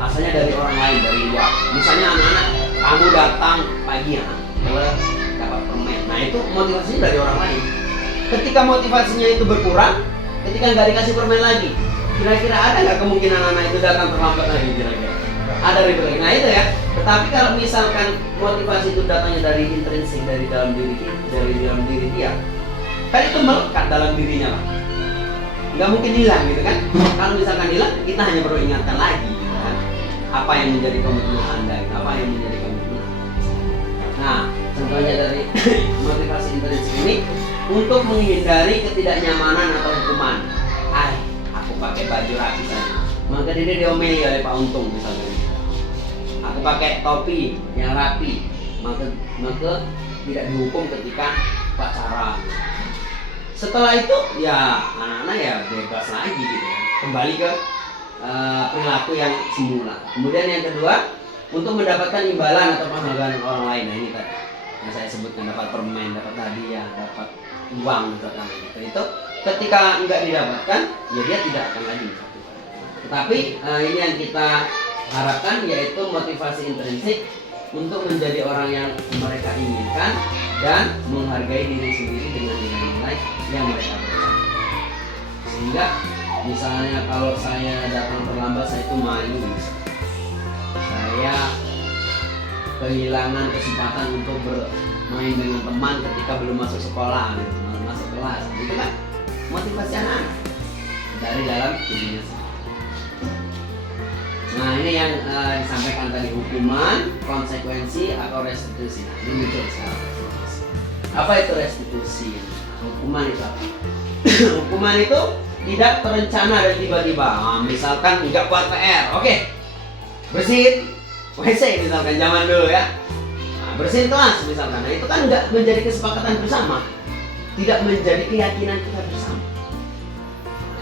asalnya dari orang lain, dari luar. Misalnya anak-anak, kamu datang pagi ya, dapat permen. Nah, itu motivasinya dari orang lain. Ketika motivasinya itu berkurang, ketika nggak dikasih permen lagi, kira-kira ada nggak kemungkinan anak itu datang terlambat lagi kira-kira? Ada ribut lagi. Nah itu ya. Tetapi kalau misalkan motivasi itu datangnya dari intrinsik, dari dalam diri dia, kan itu melekat dalam dirinya Pak. Nggak mungkin hilang gitu kan? Kalau misalkan hilang, kita hanya perlu ingatkan lagi gitu kan? Apa yang menjadi komitmen Anda, apa yang menjadi komitmen. Nah, contohnya dari motivasi intrinsik ini untuk menghindari ketidaknyamanan atau hukuman. Aku pakai baju rapi saja, maka dia diomeli oleh Pak Untung misalnya. Aku pakai topi yang rapi, maka tidak dihukum ketika pacaran. Setelah itu ya anak-anak ya bebas lagi gitu ya, kembali ke perilaku yang semula. Kemudian yang kedua, untuk mendapatkan imbalan atau penghargaan orang lain. Nah ini tadi yang saya sebutkan, dapat permen, dapat hadiah, dapat uang misalkan gitu. Itu ketika enggak didapatkan, ya dia tidak akan lagi melakukan. Tetapi ini yang kita harapkan, yaitu motivasi intrinsik untuk menjadi orang yang mereka inginkan dan menghargai diri sendiri dengan nilai-nilai yang mereka percaya. Sehingga misalnya kalau saya datang terlambat, saya itu malu, saya kehilangan kesempatan untuk bermain dengan teman ketika belum masuk sekolah, gitu, masuk kelas, itu kan motivasi anak dari dalam dirinya sendiri. Nah ini yang disampaikan tadi, hukuman, konsekuensi atau restitusi. Nah ini muncul sekarang. Apa itu restitusi? Hukuman itu apa? Hukuman itu tidak terencana dan tiba-tiba. Nah, misalkan nggak buat PR, oke, bersihin WC misalkan zaman dulu ya. Nah, bersihin kelas misalkan. Nah itu kan nggak menjadi kesepakatan bersama, tidak menjadi keyakinan kita bersama.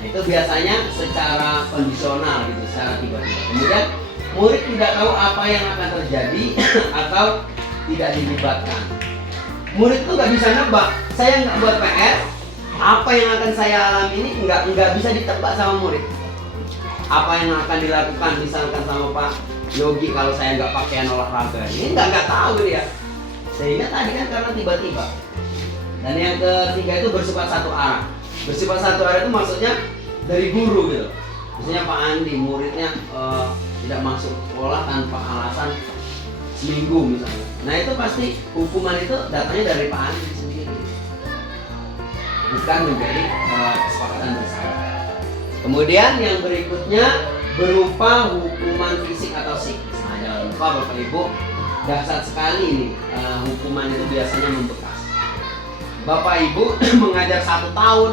Itu biasanya secara kondisional gitu, secara tiba-tiba. Kemudian murid tidak tahu apa yang akan terjadi atau tidak dilibatkan. Murid itu nggak bisa nebak. Saya nggak buat PR, apa yang akan saya alami ini nggak bisa ditebak sama murid. Apa yang akan dilakukan misalkan sama Pak Yogi kalau saya nggak pakaian olahraga, ini nggak tahu dia. Sehingga tadi kan karena tiba-tiba. Dan yang ketiga itu bersifat satu arah. Bersifat satu arah itu maksudnya dari guru gitu. Misalnya Pak Andi muridnya tidak masuk sekolah tanpa alasan seminggu misalnya. Nah itu pasti hukuman itu datangnya dari Pak Andi sendiri, bukan menjadi kesepakatan bersama. Kemudian yang berikutnya berupa hukuman fisik atau psikis. Nah jangan lupa Bapak Ibu, dahsyat sekali nih, hukuman itu biasanya membekas. Bapak Ibu mengajar 1 tahun,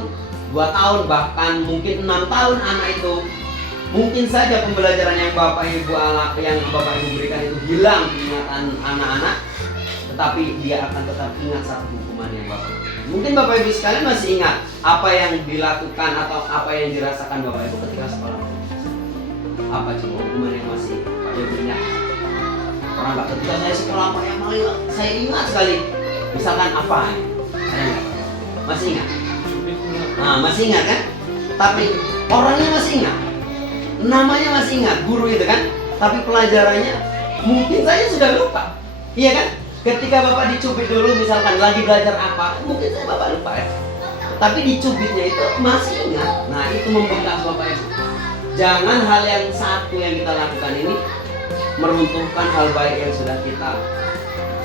2 tahun, bahkan mungkin 6 tahun anak itu, mungkin saja pembelajaran yang Bapak Ibu berikan itu hilang ingatan anak-anak, tetapi dia akan tetap ingat satu hukuman yang Bapak berikan. Mungkin Bapak Ibu sekalian masih ingat apa yang dilakukan atau apa yang dirasakan Bapak Ibu ketika sekolah. Apa coba hukuman yang masih Pak Ibu ingat? Orang Pak, ketika saya sekolah Pak yang paling saya ingat sekali, misalkan apa? Ada nggak? Masih ingat? Nah, masih ingat kan? Tapi orangnya masih ingat, namanya masih ingat, guru itu kan? Tapi pelajarannya mungkin saya sudah lupa, iya kan? Ketika Bapak dicubit dulu, misalkan lagi belajar apa, mungkin saya Bapak lupa ya. Tapi dicubitnya itu masih ingat. Nah itu membekas Bapak Ibu. Jangan hal yang satu yang kita lakukan ini meruntuhkan hal baik yang sudah kita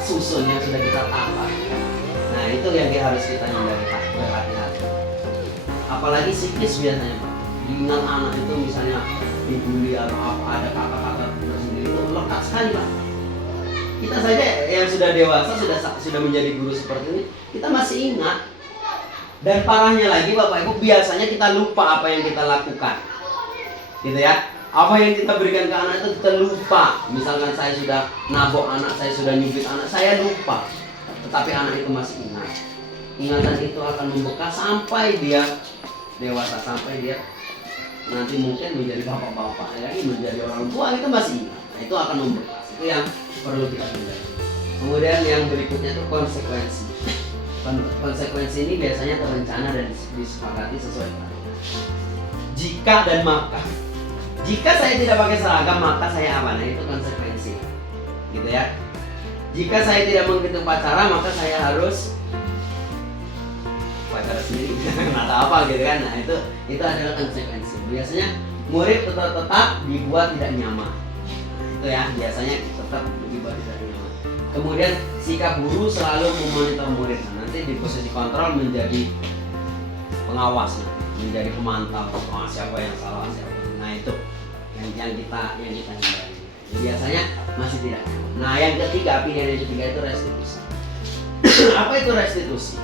susun, yang sudah kita tata. Nah itu yang harus kita hindari, Pak, berhati-hati. Apalagi psikis biasanya Pak, diingat anak itu misalnya dibully atau apa, ada kata-kata tersendiri itu lekat sekali Pak. Kita saja yang sudah dewasa, sudah menjadi guru seperti ini, kita masih ingat. Dan parahnya lagi Bapak Ibu, biasanya kita lupa apa yang kita lakukan, gitu ya. Apa yang kita berikan ke anak itu kita lupa. Misalkan saya sudah nabok anak, saya sudah nyubit anak, saya lupa, tetapi anak itu masih ingat. Ingatan itu akan membekas sampai dia dewasa, sampai dia nanti mungkin menjadi bapak-bapak lagi, menjadi orang tua, itu masih ingat. Nah, itu akan membekas. Itu yang perlu kita hindari. Kemudian yang berikutnya itu konsekuensi. Konsekuensi ini biasanya terencana dan disepakati sesuai plan. Jika dan maka. Jika saya tidak pakai seragam, maka saya apa? Nah itu konsekuensi, gitu ya. Jika saya tidak mengikuti upacara, maka saya harus upacara sendiri atau apa gitu kan. Nah itu adalah konsekuensi. Biasanya murid tetap dibuat tidak nyaman. Itu ya, biasanya tetap dibuat tidak nyaman. Kemudian sikap guru selalu memonitor murid. Nah, nanti di posisi kontrol menjadi pengawas, menjadi pemantau. Oh, siapa yang salah, siapa. Nah itu yang kita hindari. Biasanya masih tidak nyaman. Nah yang ketiga, pilihan yang ketiga itu restitusi. Apa itu restitusi?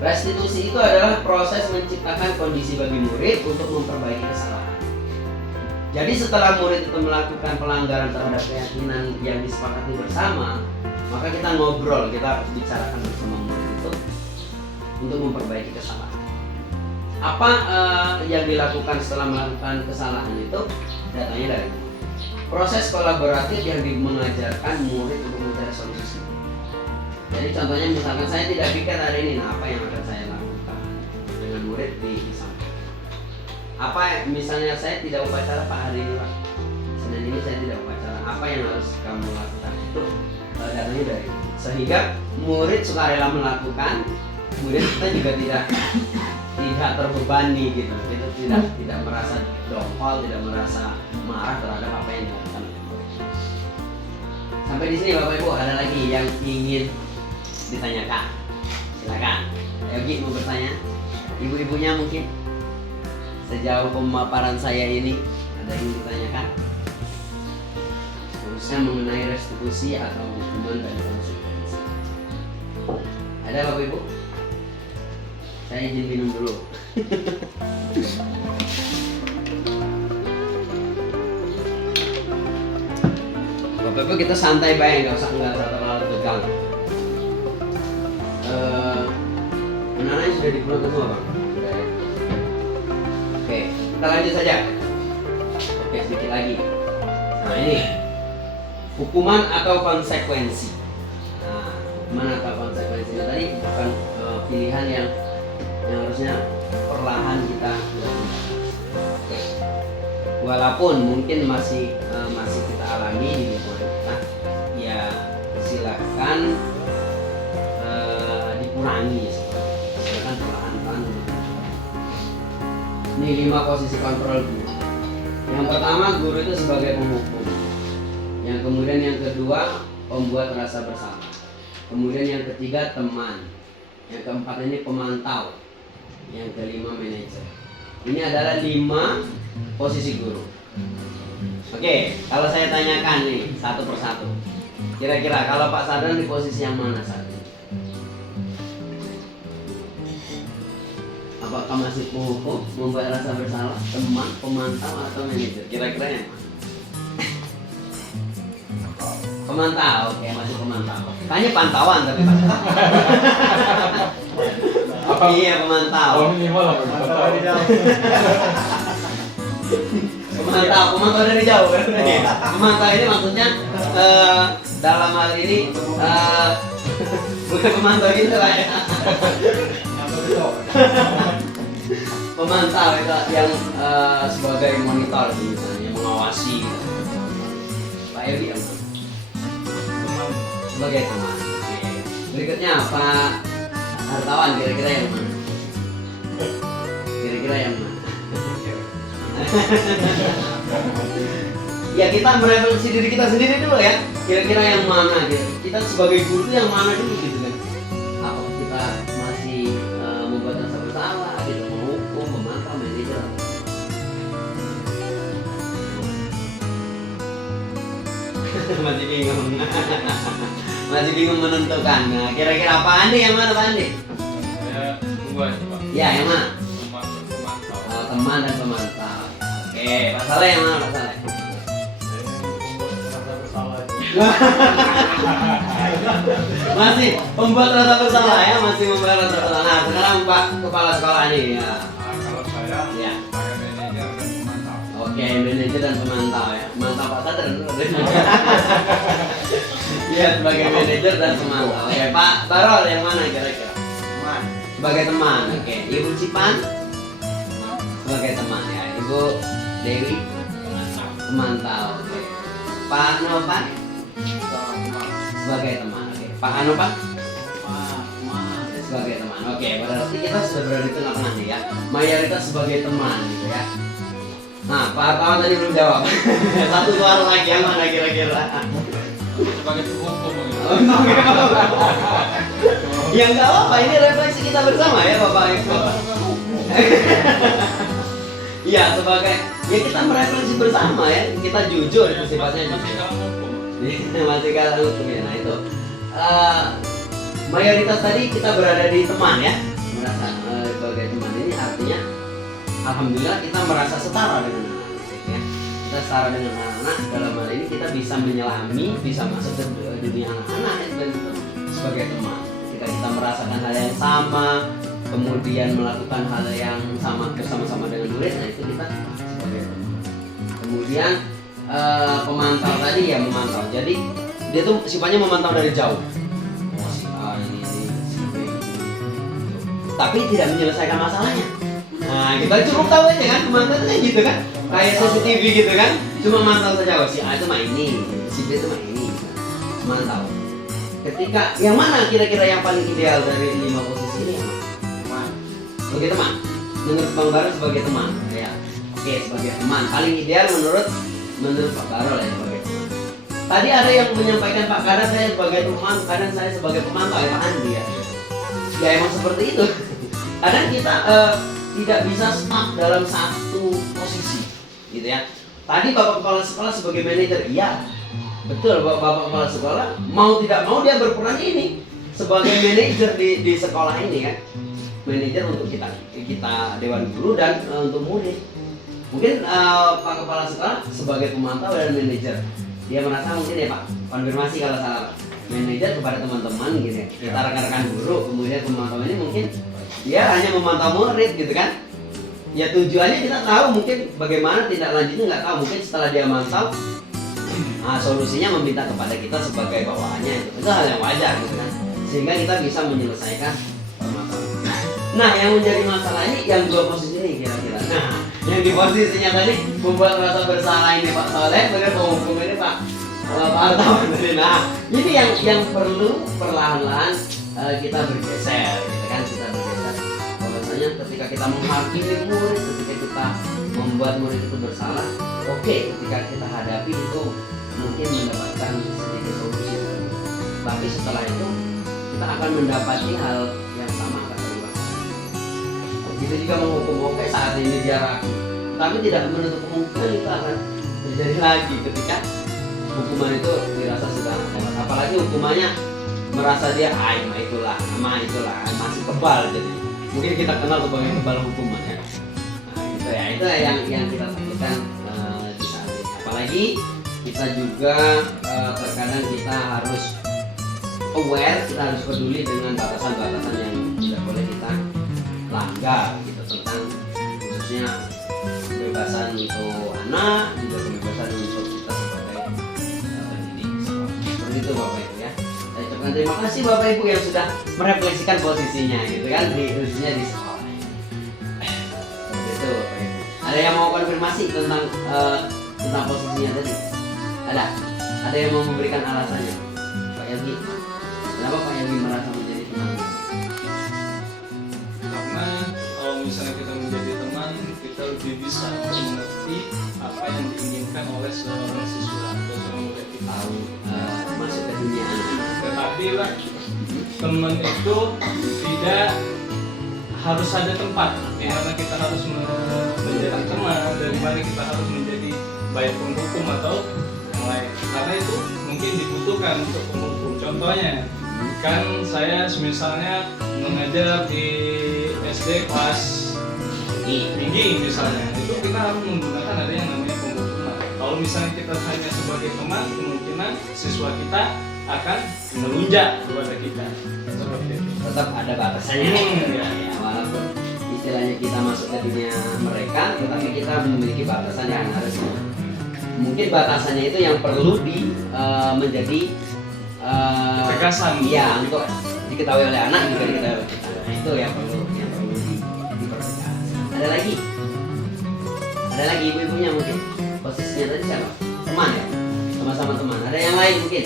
Restitusi itu adalah proses menciptakan kondisi bagi murid untuk memperbaiki kesalahan. Jadi setelah murid itu melakukan pelanggaran terhadap keyakinan yang disepakati bersama, maka kita ngobrol, kita bicarakan bersama murid itu untuk memperbaiki kesalahan. Apa yang dilakukan setelah melakukan kesalahan itu datangnya dari proses kolaboratif yang mengajarkan murid untuk mencari solusi. Jadi contohnya misalkan saya tidak pikir hari ini, nah apa yang akan saya lakukan dengan murid di sana? Apa misalnya saya tidak upacara Pak hari ini Pak, Senin ini saya tidak upacara, apa yang harus kamu lakukan? Itu datangnya dari sehingga murid sukarela melakukan, kemudian kita juga tidak terbebani gitu, kita tidak merasa dongkol, tidak merasa marah terhadap apa yang dilakukan oleh murid. Sampai di sini Bapak Ibu, ada lagi yang ingin ditanyakan? Silakan. Yogi mau bertanya? Ibu-ibunya mungkin sejauh pemaparan saya ini ada yang ditanyakan? Khususnya mengenai restitusi atau hukuman dan konsekuensi. Ada Bapak Ibu? Saya izin minum dulu. Bapak Ibu kita santai baik, nggak usah terlalu tegang. Anak-anaknya sudah dipulangkan semua Bang? Sudah ya? Oke, kita lanjut saja. Oke, sedikit lagi. Nah ini hukuman atau konsekuensi. Nah, hukuman atau konsekuensi itu tadi bukan pilihan yang harusnya perlahan kita lakukan. Walaupun mungkin masih kita alami di lingkungan kita, ya silakan dikurangi, silakan perlahan-lahan. Ini 5 posisi kontrol dulu. Yang pertama, guru itu sebagai penghukum. Yang kemudian yang kedua, pembuat rasa bersalah. Kemudian yang ketiga, teman. Yang keempat ini pemantau. Yang kelima, manajer. Ini adalah 5 posisi guru. Oke, kalau saya tanyakan nih satu persatu, kira-kira kalau Pak Sadran di posisi yang mana saat ini? Apakah masih penghukum, membuat rasa bersalah, teman, pemantau, atau manajer? Kira-kira yang mana? Pemantau, oke, masih pemantau. Kayaknya pantauan tapi Pak. Iya, pemantau. Oh, minimal lah Pemantau dari jauh kan? Pemantau ini maksudnya dalam hal ini bukan pemantau gitu lah ya. Pemantau itu yang sebagai monitor misalnya, mengawasi. Pak Yodi yang mana? Sebagai teman. Berikutnya Pak Hartawan, kira-kira yang mana? Kira-kira yang mana? Ya kita merefleksi diri kita sendiri dulu ya. Kira-kira yang mana gitu. Kita sebagai guru yang mana dulu gitu kan. Apa kita masih membuat rasa bersalah gitu, menghukum, memantau, manajer. Masih bingung. Masih bingung menentukan. Nah, kira-kira apa Andi yang mana Pak Andi? Saya dua sih Pak. Ya, yang mana? Teman dan pemantau. Oh, teman dan pemantau. Oke, Pak Saleh yang mana Pak Saleh? Masih membuat rasa bersalah ya, masih membuat rasa bersalah. Nah, sekarang Pak Kepala Sekolah nih ya. Kalau saya, Ya. saya manajer dan pemantau. Oke, manajer dan pemantau ya. Pemantau Pak Sadran dulu. Iya, sebagai manajer dan pemantau. Oke, Pak Barol yang mana kira-kira? Teman. Sebagai teman. Oke, Ibu Cipan sebagai teman ya. Ibu Dewi pemantau. Oke. Pak Novan sebagai teman. Oke. Pak Anopan sebagai teman. Oke, berarti kita sudah berada di tengah-tengah nih ya. Mayoritas sebagai teman gitu ya. Nah, Pak Hartawan tadi belum jawab. Satu suara lagi yang mana kira-kira? Sebagai penghukum gitu. Ya nggak apa-apa, ini refleksi kita bersama ya Bapak Ibu. Iya, sebagai ya kita merefleksi bersama ya, kita jujur itu sifatnya Masih jujur. dalam hukum. Masih kalah hukum ya. Nah itu mayoritas tadi kita berada di teman ya, merasa sebagai teman ini artinya alhamdulillah kita merasa setara dengan anak-anak ya. Kita setara dengan anak-anak, dalam hal ini kita bisa menyelami, bisa masuk ke dunia anak-anak ya, sebagai teman. Ketika kita merasakan hal yang sama, kemudian melakukan hal yang sama bersama-sama dengan murid, nah itu kita sebagai teman. Kemudian pemantau tadi ya, memantau. Jadi dia tuh sifatnya memantau dari jauh. Oh, si A ini, si B ini. Tapi tidak menyelesaikan masalahnya. Nah, kita cukup tahu aja kan, pemantau itu kayak gitu kan. Kayak CCTV gitu kan. Cuma mantau saja, oh, si A itu mah ini, si B itu mah ini. Mantau. Ketika yang mana kira-kira yang paling ideal dari 5 posisi ini? Teman. Sebagai teman. Menurut Bang Barol sebagai teman. Ya. Oke, sebagai teman. Paling ideal menurut Pak Barol ya sebagai teman. Tadi ada yang menyampaikan Pak, kadang saya sebagai teman, kadang saya sebagai pemantau ya Pak Andi ya. Ya emang seperti itu. Kadang kita tidak bisa stuck dalam satu posisi, gitu ya. Tadi Bapak Kepala Sekolah sebagai manajer, iya, betul. Bapak Kepala Sekolah mau tidak mau dia berperan ini sebagai manajer di sekolah ini kan. Manajer untuk kita Dewan Guru dan untuk murid. Mungkin Pak Kepala Sekolah sebagai pemantau dan manajer. Dia merasa mungkin ya Pak, konfirmasi kalau salah Pak. Manajer kepada teman-teman gitu ya. Kita rekan-rekan guru, kemudian pemantau ini mungkin dia hanya memantau murid gitu kan. Ya tujuannya kita tahu mungkin bagaimana tindak lanjutnya nggak tahu, mungkin setelah dia mantau solusinya meminta kepada kita sebagai bawahannya itu hal yang wajar gitu kan, sehingga kita bisa menyelesaikan permasalahan. Nah yang menjadi masalah ini yang 2 posisi ini kira-kira. Nah yang di posisinya tadi membuat rasa bersalah ini Pak Soleh, kemudian penghukum ini Pak Hartawan tadi. Nah ini yang perlu perlahan-lahan kita bergeser gitu kan, kita bergeser. Bahwasanya ketika kita menghakimi murid, ketika kita membuat murid itu bersalah, oke, ketika kita hadapi itu mungkin mendapatkan sedikit solusi, tapi setelah itu kita akan mendapati hal yang sama akan berulang. Begitu juga menghukum, oke saat ini dia ragu, tapi tidak menutup kemungkinan itu akan terjadi lagi ketika hukuman itu dirasa sudah lewat. Apalagi hukumannya merasa dia itulah masih kebal, jadi mungkin kita kenal sebagai kebal hukuman ya. Nah, itu yang kita takutkan di saat ini. Apalagi kita juga terkadang kita harus aware, kita harus peduli dengan batasan-batasan yang tidak boleh kita langgar gitu, tentang khususnya kebebasan untuk anak, juga kebebasan untuk kita sebagai pendidik sekolah. Seperti itu Bapak Ibu ya. Saya ucapkan terima kasih Bapak Ibu yang sudah merefleksikan posisinya gitu kan, khususnya di sekolah ini. Seperti itu Bapak Ibu. Ada yang mau konfirmasi tentang posisinya tadi? Ada yang mau memberikan alasannya? Pak Yogi, kenapa Pak Yogi merasa menjadi teman? Karena kalau misalnya kita menjadi teman, kita lebih bisa mengerti apa yang diinginkan oleh seorang siswa atau seorang murid kita. Tahu masuk ke dunia anak. Tetapi lah, teman itu tidak harus ada tempat, karena kita harus menjadi teman, dari mana kita harus menjadi baik penghukum atau mulai. Karena itu mungkin dibutuhkan untuk penghukum. Contohnya, kan saya misalnya mengajar di SD kelas tinggi misalnya, itu kita harus menggunakan ada yang namanya penghukuman. Kalau misalnya kita hanya sebagai teman, kemungkinan siswa kita akan melunjak kepada kita. Seperti itu. Tetap ada batasannya. Ya. Ya, walaupun istilahnya kita masuk ke dunia mereka, tetapi kita memiliki batasan yang harus mungkin batasannya itu yang perlu menjadi Ketegasan. Iya, untuk diketahui oleh anak juga diketahui oleh kita. Nah, itu yang perlu dipertegas. Ada lagi ibu-ibunya mungkin. Posisinya tadi siapa? Teman ya? Sama-sama teman. Ada yang lain mungkin?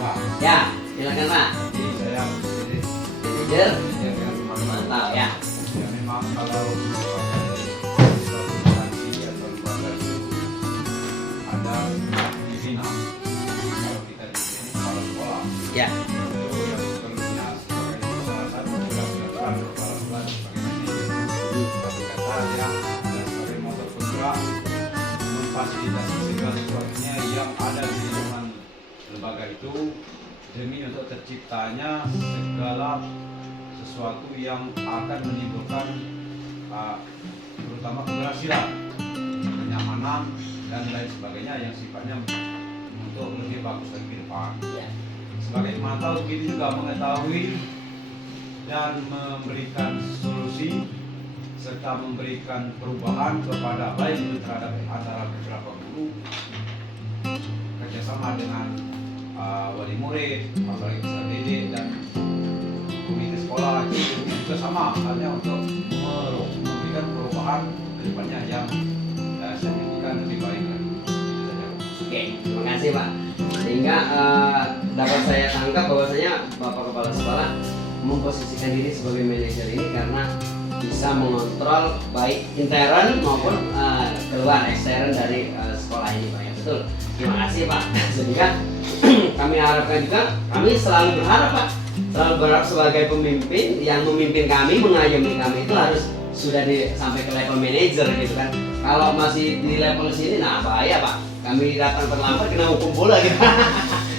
Pak, Ya, silakan Pak. jadi saya jadi Manajer, yang teman-teman mantap ya. ya memang kalau instansi atau lembaga itu ada pimpinan, kalau kita di sini kepala sekolah Ya. itu yang sepenuhnya sebagai salah satu peran kepala sekolah sebagai manajer, tapi kata dia dan sebagai motor penggerak memfasilitasi segala sesuatunya yang ada di lingkungan lembaga itu demi untuk terciptanya segala sesuatu yang akan menimbulkan terutama keberhasilan, kenyamanan dan lain sebagainya yang sifatnya untuk lebih bagus lagi ke depan. Ya. Sebagai pemantau kita juga mengetahui dan memberikan solusi serta memberikan perubahan kepada baik itu terhadap antara beberapa guru kerjasama dengan wali murid, apalagi peserta didik dan komite sekolah itu juga sama halnya untuk memberikan perubahan ke depannya yang signifikan lebih baik lagi. Oke, terima kasih Pak. Sehingga dapat saya tangkap bahwasanya Bapak Kepala Sekolah memposisikan diri sebagai manajer ini karena bisa mengontrol baik intern maupun keluar ekstern dari sekolah ini Pak. Ya betul. Terima kasih Pak. Sehingga kami harapkan juga, kami selalu berharap Pak, selalu berharap sebagai pemimpin yang memimpin kami, mengayomi kami itu harus sudah sampai ke level manajer gitu kan. Kalau masih di level sini, nah bahaya Pak. Kami datang terlambat kena hukum bola gitu.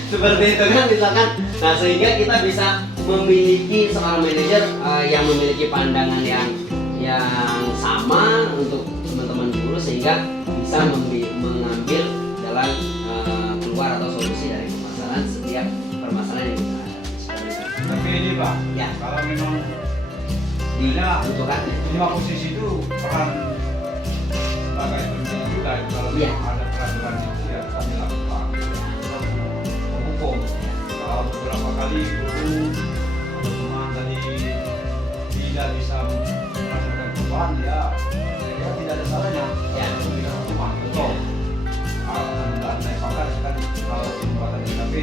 Seperti itu kan misalkan. Nah sehingga kita bisa memiliki seorang manajer yang memiliki pandangan yang sama untuk teman-teman guru sehingga bisa mengambil jalan keluar atau solusi dari setiap permasalahan yang kita hadapi. Tapi ini Pak, Ya. kalau memang Dibutuhkan. lima posisi itu peran sebagai pemimpin juga kalau Ya. memang ada peraturan itu ya kami lakukan menghukum. Kalau beberapa kali guru atau teman tadi tidak bisa merasakan perubahan ya saya kira tidak ada salahnya Ya. memberikan hukuman betul. Dan naik pangkat kan kalau perbuatan ini tapi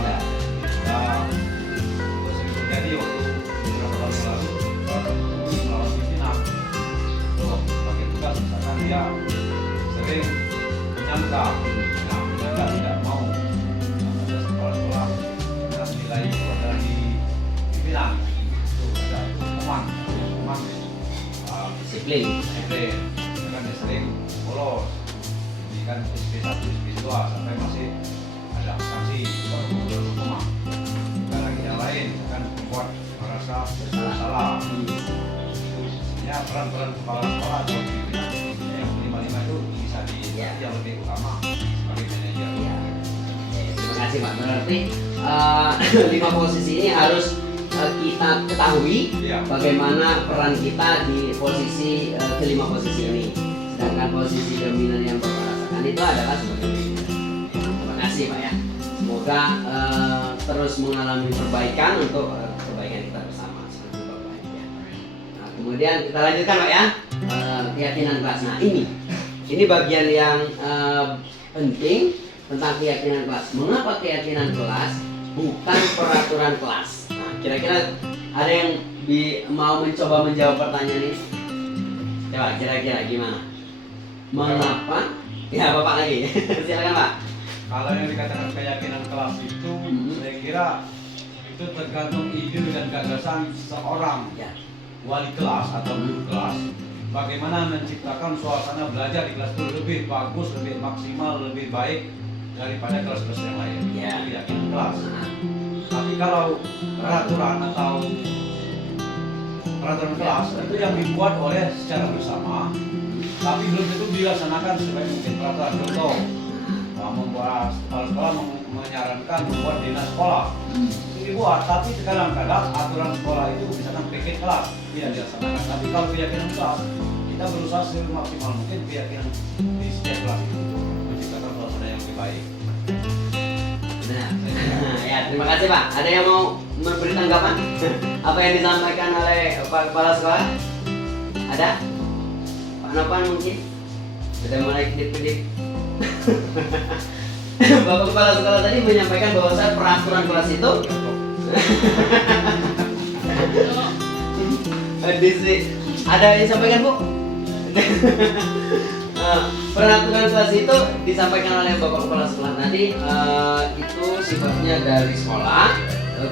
Ya. itu sering terjadi waktu beberapa tahun lalu melawan pimpinan. Bagaimana disiplin. disiplin. Kan dia sering bolos. Jadi kan SP1, SP2 sampai masih ada sanksi baru rumah. Dan lagi yang lain kan membuat merasa bersalah. Ya peran-peran kepala sekolah atau pimpinan yang 5 itu bisa yang lebih utama sebagai manajer. Ya. Terima kasih Pak. Berarti 5 posisi ini harus kita ketahui bagaimana peran kita di posisi kelima posisi ini. Sedangkan posisi dominan yang berperasakan itu adalah sebagai manajer. Terima kasih Pak ya. Semoga terus mengalami perbaikan untuk kebaikan kita bersama seperti Bapak ya. Nah, kemudian kita lanjutkan Pak ya. Keyakinan kelas. Nah ini bagian yang penting tentang keyakinan kelas. Mengapa keyakinan kelas bukan peraturan kelas? Nah, kira-kira ada yang mau mencoba menjawab pertanyaan ini? Coba kira-kira gimana? Mengapa? Ya Bapak lagi. Silakan Pak. Kalau yang dikatakan keyakinan kelas itu, saya kira itu tergantung ide dan gagasan seorang wali kelas atau guru kelas. Bagaimana menciptakan suasana belajar di kelas itu lebih bagus, lebih maksimal, lebih baik daripada kelas-kelas yang lain. Itu keyakinan kelas. Tapi kalau peraturan atau peraturan kelas itu yang dibuat oleh secara bersama, tapi belum tentu dilaksanakan sebagai mungkin peraturan. Contoh, membuat kepala sekolah menyarankan membuat dinas sekolah itu dibuat, tapi kadang-kadang aturan sekolah itu misalkan PK kelas tidak dilaksanakan. Tapi kalau keyakinan kelas, kita berusaha semaksimal mungkin keyakinan di setiap kelas itu menciptakan suasana yang lebih baik. Nah, ya terima kasih Pak. Ada yang mau memberi tanggapan apa yang disampaikan oleh Pak Kepala Sekolah? Ada? Pak Nopan mungkin sudah mulai kedip-kedip. Bapak Kepala Sekolah tadi menyampaikan bahwa peraturan kelas itu ada yang disampaikan Bu? Peraturan kelas itu disampaikan oleh Bapak Kepala Sekolah tadi itu sifatnya dari sekolah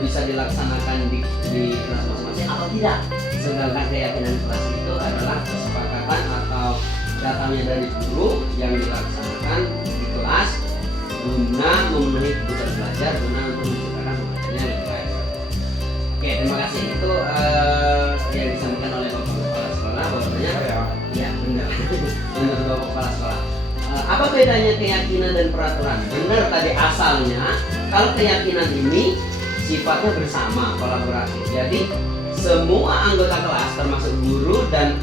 bisa dilaksanakan di kelas masing-masing atau tidak. Sedangkan keyakinan kelas itu adalah kesepakatan atau datangnya dari guru yang dilaksanakan di kelas guna memenuhi kebutuhan belajar, guna untuk menciptakan pembelajarannya lebih baik. Oke, terima kasih. Itu yang disampaikan oleh Bapak Kepala Sekolah bahwasanya ya benar. Menurut Bapak Kepala Sekolah. Apa bedanya keyakinan dan peraturan? Benar tadi asalnya kalau keyakinan ini sifatnya bersama, kolaboratif. Jadi semua anggota kelas termasuk guru dan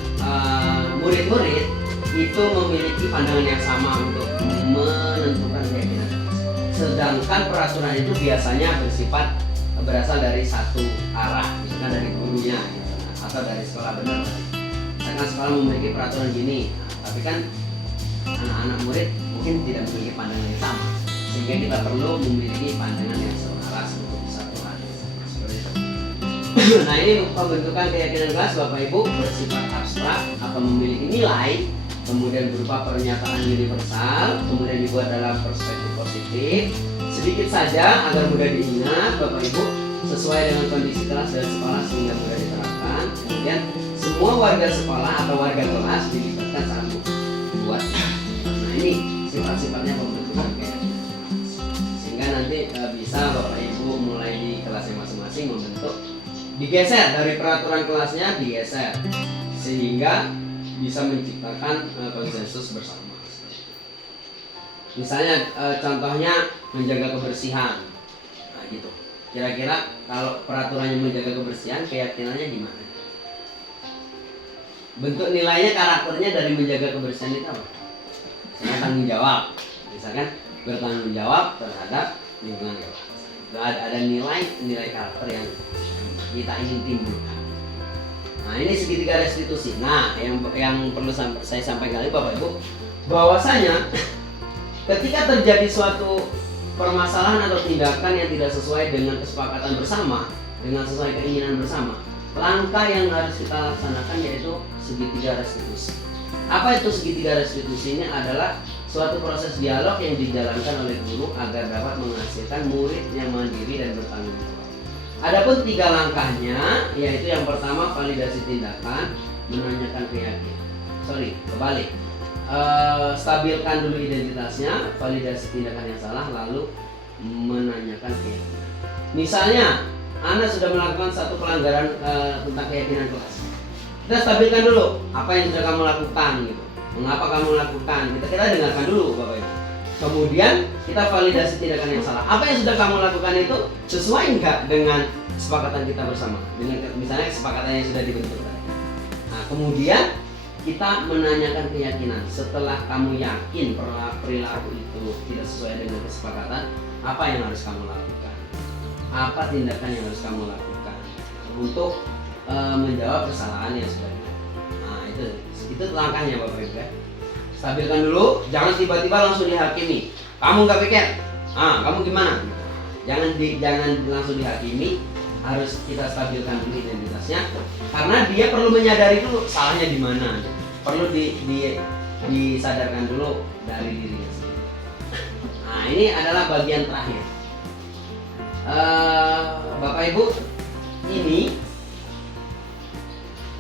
murid-murid itu memiliki pandangan yang sama untuk menentukan keyakinan. Sedangkan peraturan itu biasanya bersifat berasal dari satu arah, misalkan dari gurunya gitu, atau dari sekolah benar. Misalkan sekolah memiliki peraturan gini, tapi kan anak-anak murid mungkin tidak memiliki pandangan yang sama, sehingga kita perlu memiliki pandangan yang selaras untuk satu hal. Nah ini pembentukan keyakinan kelas Bapak Ibu bersifat abstrak atau memiliki nilai, kemudian berupa pernyataan universal, kemudian dibuat dalam perspektif positif. Sedikit saja agar mudah diingat Bapak Ibu, sesuai dengan kondisi kelas dan sekolah sehingga mudah diterapkan. Kemudian semua warga sekolah atau warga kelas dilibatkan saat membuat. Nah ini sifat-sifatnya pembentukan keyakinan, sehingga nanti bisa Bapak Ibu mulai di kelasnya masing-masing membentuk, digeser dari peraturan kelasnya, digeser sehingga bisa menciptakan konsensus bersama. Misalnya contohnya menjaga kebersihan, nah gitu. Kira-kira kalau peraturannya menjaga kebersihan, keyakinannya gimana? Bentuk nilainya, karakternya dari menjaga kebersihan itu apa? Misalnya tanggung jawab, misalkan bertanggung jawab terhadap lingkungan. Ada nilai karakter yang kita ingin timbulkan. Nah ini segitiga restitusi. Nah yang perlu saya sampaikan lagi Bapak Ibu, bahwasanya ketika terjadi suatu permasalahan atau tindakan yang tidak sesuai dengan kesepakatan bersama, dengan sesuai keinginan bersama, langkah yang harus kita laksanakan yaitu segitiga restitusi. Apa itu segitiga restitusi? Ini adalah suatu proses dialog yang dijalankan oleh guru agar dapat menghasilkan murid yang mandiri dan bertanggung jawab. Adapun 3 langkahnya, yaitu yang pertama validasi tindakan, menanyakan keyakinan. kebalik. Stabilkan dulu identitasnya, validasi tindakan yang salah, lalu menanyakan keyakinan. Misalnya, Anda sudah melakukan satu pelanggaran tentang keyakinan kelas. Kita stabilkan dulu apa yang sudah kamu lakukan gitu. Mengapa kamu lakukan? Kita dengarkan dulu Bapak Ibu. Kemudian kita validasi tindakan yang salah. Apa yang sudah kamu lakukan itu sesuai enggak dengan kesepakatan kita bersama? Dengan misalnya kesepakatan yang sudah dibentuk tadi. Nah, kemudian kita menanyakan keyakinan. Setelah kamu yakin perilaku itu tidak sesuai dengan kesepakatan, apa yang harus kamu lakukan? Apa tindakan yang harus kamu lakukan untuk menjawab kesalahan yang sudah dilakukan? Nah, itu langkahnya Bapak Ibu ya. Stabilkan dulu, jangan tiba-tiba langsung dihakimi. Kamu nggak pikir, kamu gimana? Jangan langsung dihakimi, harus kita stabilkan dulu identitasnya, karena dia perlu menyadari dulu salahnya di mana. Perlu disadarkan dulu dari dirinya sendiri. Nah, ini adalah bagian terakhir. Bapak Ibu, ini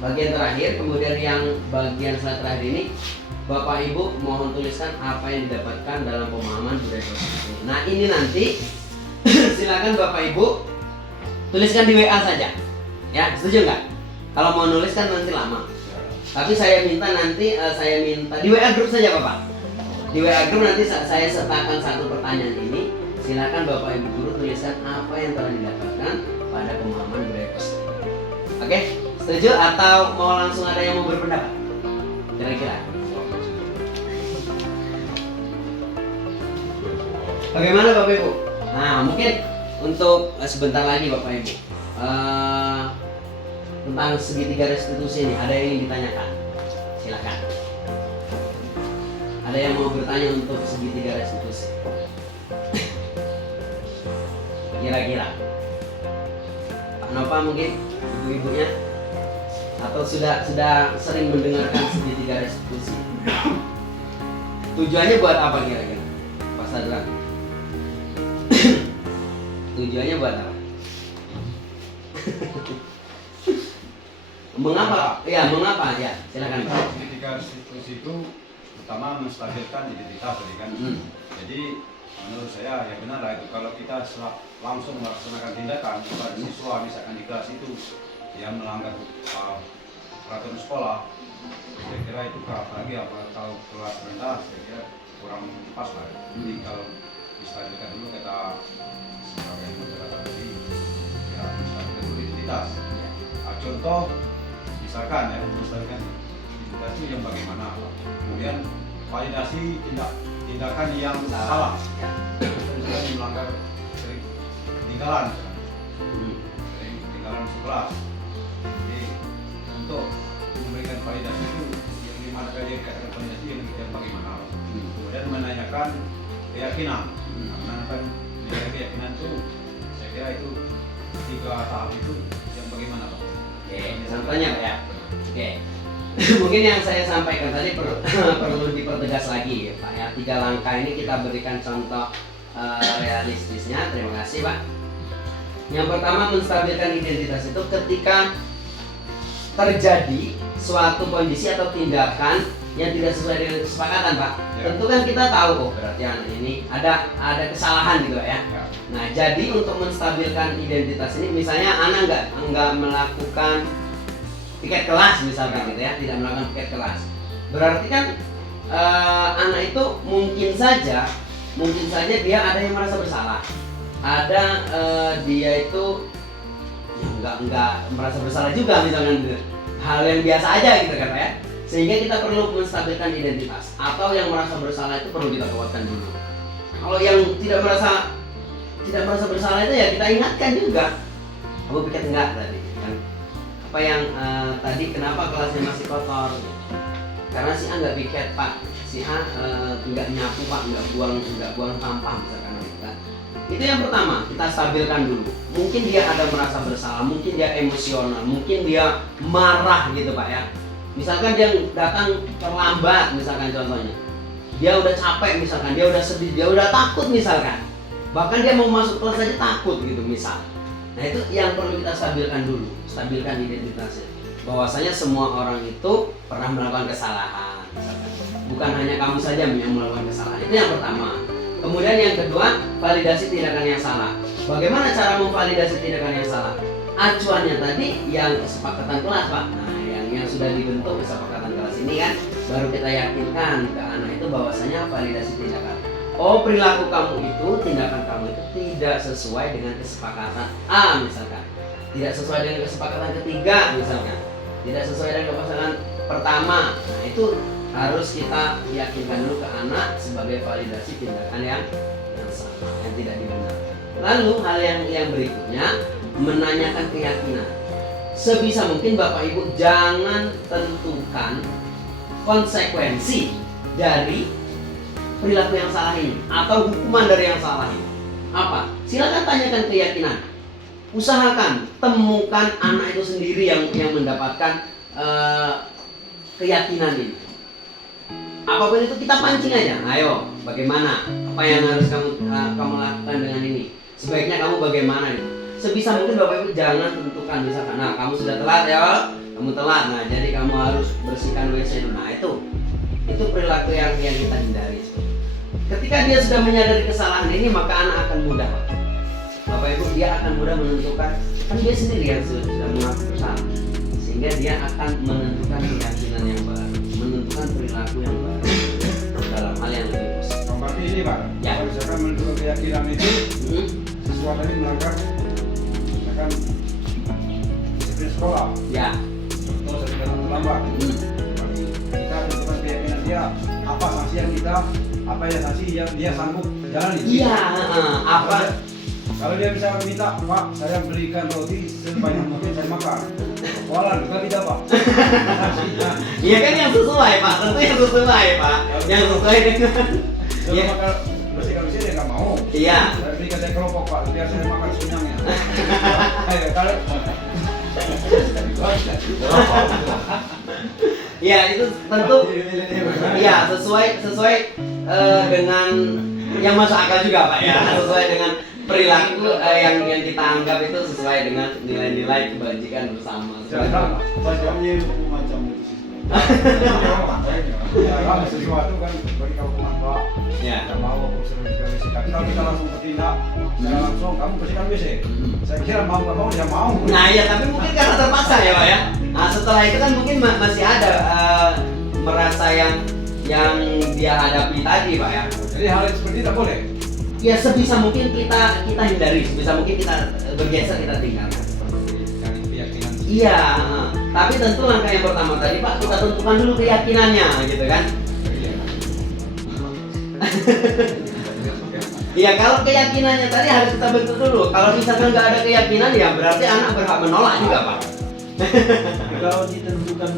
bagian terakhir. Kemudian yang bagian slide terakhir ini, Bapak Ibu mohon tuliskan apa yang didapatkan dalam pemahaman budaya positif. Nah, ini nanti silakan Bapak Ibu tuliskan di WA saja. Ya, setuju nggak? Kalau mau nulis kan nanti lama. Tapi saya minta nanti di WA group saja Bapak. Di WA group nanti saya sertakan satu pertanyaan ini. Silakan Bapak Ibu guru tuliskan apa yang telah didapatkan pada pemahaman budaya positif. Oke, setuju atau mau langsung ada yang mau berpendapat? Kira-kira. Bagaimana Bapak Ibu? Nah, mungkin untuk sebentar lagi Bapak Ibu tentang segitiga restitusi ini ada yang ingin ditanyakan? Silakan. Ada yang mau bertanya untuk segitiga restitusi? Kira-kira Pak Nova mungkin, ibu-ibunya, atau sudah sering mendengarkan segitiga restitusi? Tujuannya buat apa kira-kira Pak Sadran? Tujuannya buat apa? Mengapa? Ya, mengapa? Ya, silakan Pak. Ketika restitusi itu pertama menstabilkan identitas tadi kan. Jadi menurut saya ya benar lah itu, kalau kita langsung melaksanakan tindakan kepada siswa misalkan di kelas itu yang melanggar peraturan sekolah, saya kira itu apalagi kalau kelas rendah saya kira kurang pas lah. Jadi kalau distabilkan dulu kita sebagai masyarakat tadi ya menstabilkan dulu identitas. Contoh misalkan ya menstabilkan identitas itu yang bagaimana, kemudian validasi tindakan yang salah, misalnya melanggar ketinggalan sekelas. Jadi untuk memberikan validasi itu yang dimana dia dikatakan validasi yang bagaimana, kemudian menanyakan keyakinan. Menanyakan keyakinan itu saya kira itu 3 tahap itu yang bagaimana Pak? Oke, contohnya Pak ya. Oke. Mungkin yang saya sampaikan tadi perlu dipertegas lagi ya Pak ya. 3 langkah ini kita berikan contoh realistisnya. Terima kasih Pak. Yang pertama, menstabilkan identitas itu ketika terjadi suatu kondisi atau tindakan yang tidak sesuai dengan kesepakatan Pak. Ya. Tentu kan kita tahu berarti anak ini ada kesalahan gitu ya. Ya. Nah, jadi untuk menstabilkan identitas ini, misalnya anak nggak melakukan piket kelas misalkan gitu ya, tidak melakukan piket kelas, berarti kan anak itu mungkin saja dia ada yang merasa bersalah, ada dia itu ya nggak merasa bersalah juga misalkan, hal yang biasa aja gitu kan ya, sehingga kita perlu menstabilkan identitas. Atau yang merasa bersalah itu perlu kita kuatkan dulu. Kalau yang tidak merasa bersalah itu ya kita ingatkan juga, kamu piket enggak tadi kan? Apa yang tadi kenapa kelasnya masih kotor? Karena si A nggak piket Pak, si A nggak nyapu Pak, nggak buang sampah misalkan kita. Itu yang pertama, kita stabilkan dulu. Mungkin dia ada merasa bersalah, mungkin dia emosional, mungkin dia marah gitu Pak ya. Misalkan dia datang terlambat misalkan contohnya, dia udah capek misalkan, dia udah sedih, dia udah takut misalkan, bahkan dia mau masuk kelas aja takut gitu misal. Nah itu yang perlu kita stabilkan dulu, stabilkan identitasnya. bahwasanya semua orang itu pernah melakukan kesalahan. Bukan hanya kamu saja yang melakukan kesalahan. Itu yang pertama. Kemudian yang kedua, validasi tindakan yang salah. Bagaimana cara memvalidasi tindakan yang salah? Acuannya tadi yang kesepakatan kelas, Pak. Nah, yang sudah dibentuk kesepakatan kelas ini kan baru kita yakinkan ke anak itu bahwasanya validasi tindakan. Oh, perilaku kamu itu, tindakan kamu itu tidak sesuai dengan kesepakatan A misalkan. Tidak sesuai dengan kesepakatan ketiga misalkan. Tidak sesuai dengan kesepakatan pertama. Nah, itu harus kita yakinkan dulu ke anak sebagai validasi tindakan yang salah, yang tidak dibenarkan. Lalu hal yang berikutnya, menanyakan keyakinan. Sebisa mungkin Bapak Ibu jangan tentukan konsekuensi dari perilaku yang salah ini atau hukuman dari yang salah ini. Apa? Silakan tanyakan keyakinan. Usahakan temukan anak itu sendiri yang mendapatkan keyakinan ini. Apapun itu kita pancing aja. Ayo, bagaimana? Apa yang harus kamu lakukan dengan ini? Sebaiknya kamu bagaimana itu? Sebisa mungkin Bapak Ibu jangan tentukan misalkan, nah kamu sudah telat ya, kamu telat, nah jadi kamu harus bersihkan WC dulu. Nah itu perilaku yang kita hindari. Ketika dia sudah menyadari kesalahan ini, maka anak akan mudah, Bapak Ibu, dia akan mudah menentukan, kan dia sendiri yang sudah mengaku bersalah, sehingga dia akan menentukan keyakinan yang baru, menentukan perilaku yang baru dalam hal yang lebih positif. Berarti ini Pak, Ya. kalau misalkan menentukan keyakinan itu sesuatu yang melanggar misalkan disiplin sekolah, Ya. contoh saya terlambat. Berarti kita tentukan keyakinan dia, apa sanksi yang sanksi yang dia sanggup jalani. Iya, apa? Kalau dia bisa minta, Pak, saya belikan roti sebanyak mungkin saya makan. Walau juga tidak, Pak. Sanksinya. Iya kan yang sesuai, Pak. Tentu yang sesuai, Pak. Yang sesuai dengan. Kalau Ya. makan bersihkan dia nggak mau. Iya. Saya berikan saya kelompok, Pak, biar saya makan sunyangnya. Ayo, kalau Iya itu tentu. Iya sesuai dengan yang masuk akal juga, Pak ya. Sesuai dengan perilaku yang kita anggap itu sesuai dengan nilai-nilai kebajikan bersama. bacanya macam itu sih. Kalau sesuatu kan beri kamu manfaat. Ya. Tidak mau aku bersihkan. Kalau kita langsung bertindak, saya langsung kamu bersihkan WC. Saya kira mau nggak mau dia mau. Nah ya tapi mungkin karena terpaksa ya, Pak ya. Nah setelah itu kan mungkin masih ada merasa yang dia hadapi tadi, Pak ya. Jadi hal yang seperti itu tidak boleh. Ya sebisa mungkin kita hindari, sebisa mungkin kita bergeser, kita tinggalkan. Dari keyakinan. Iya, tapi tentu langkah yang pertama tadi, Pak, kita tentukan dulu keyakinannya, gitu kan? Iya, kalau keyakinannya tadi harus kita bentuk dulu. Kalau misalkan nggak ada keyakinan, ya berarti anak berhak menolak juga, Pak. Kalau ditentukan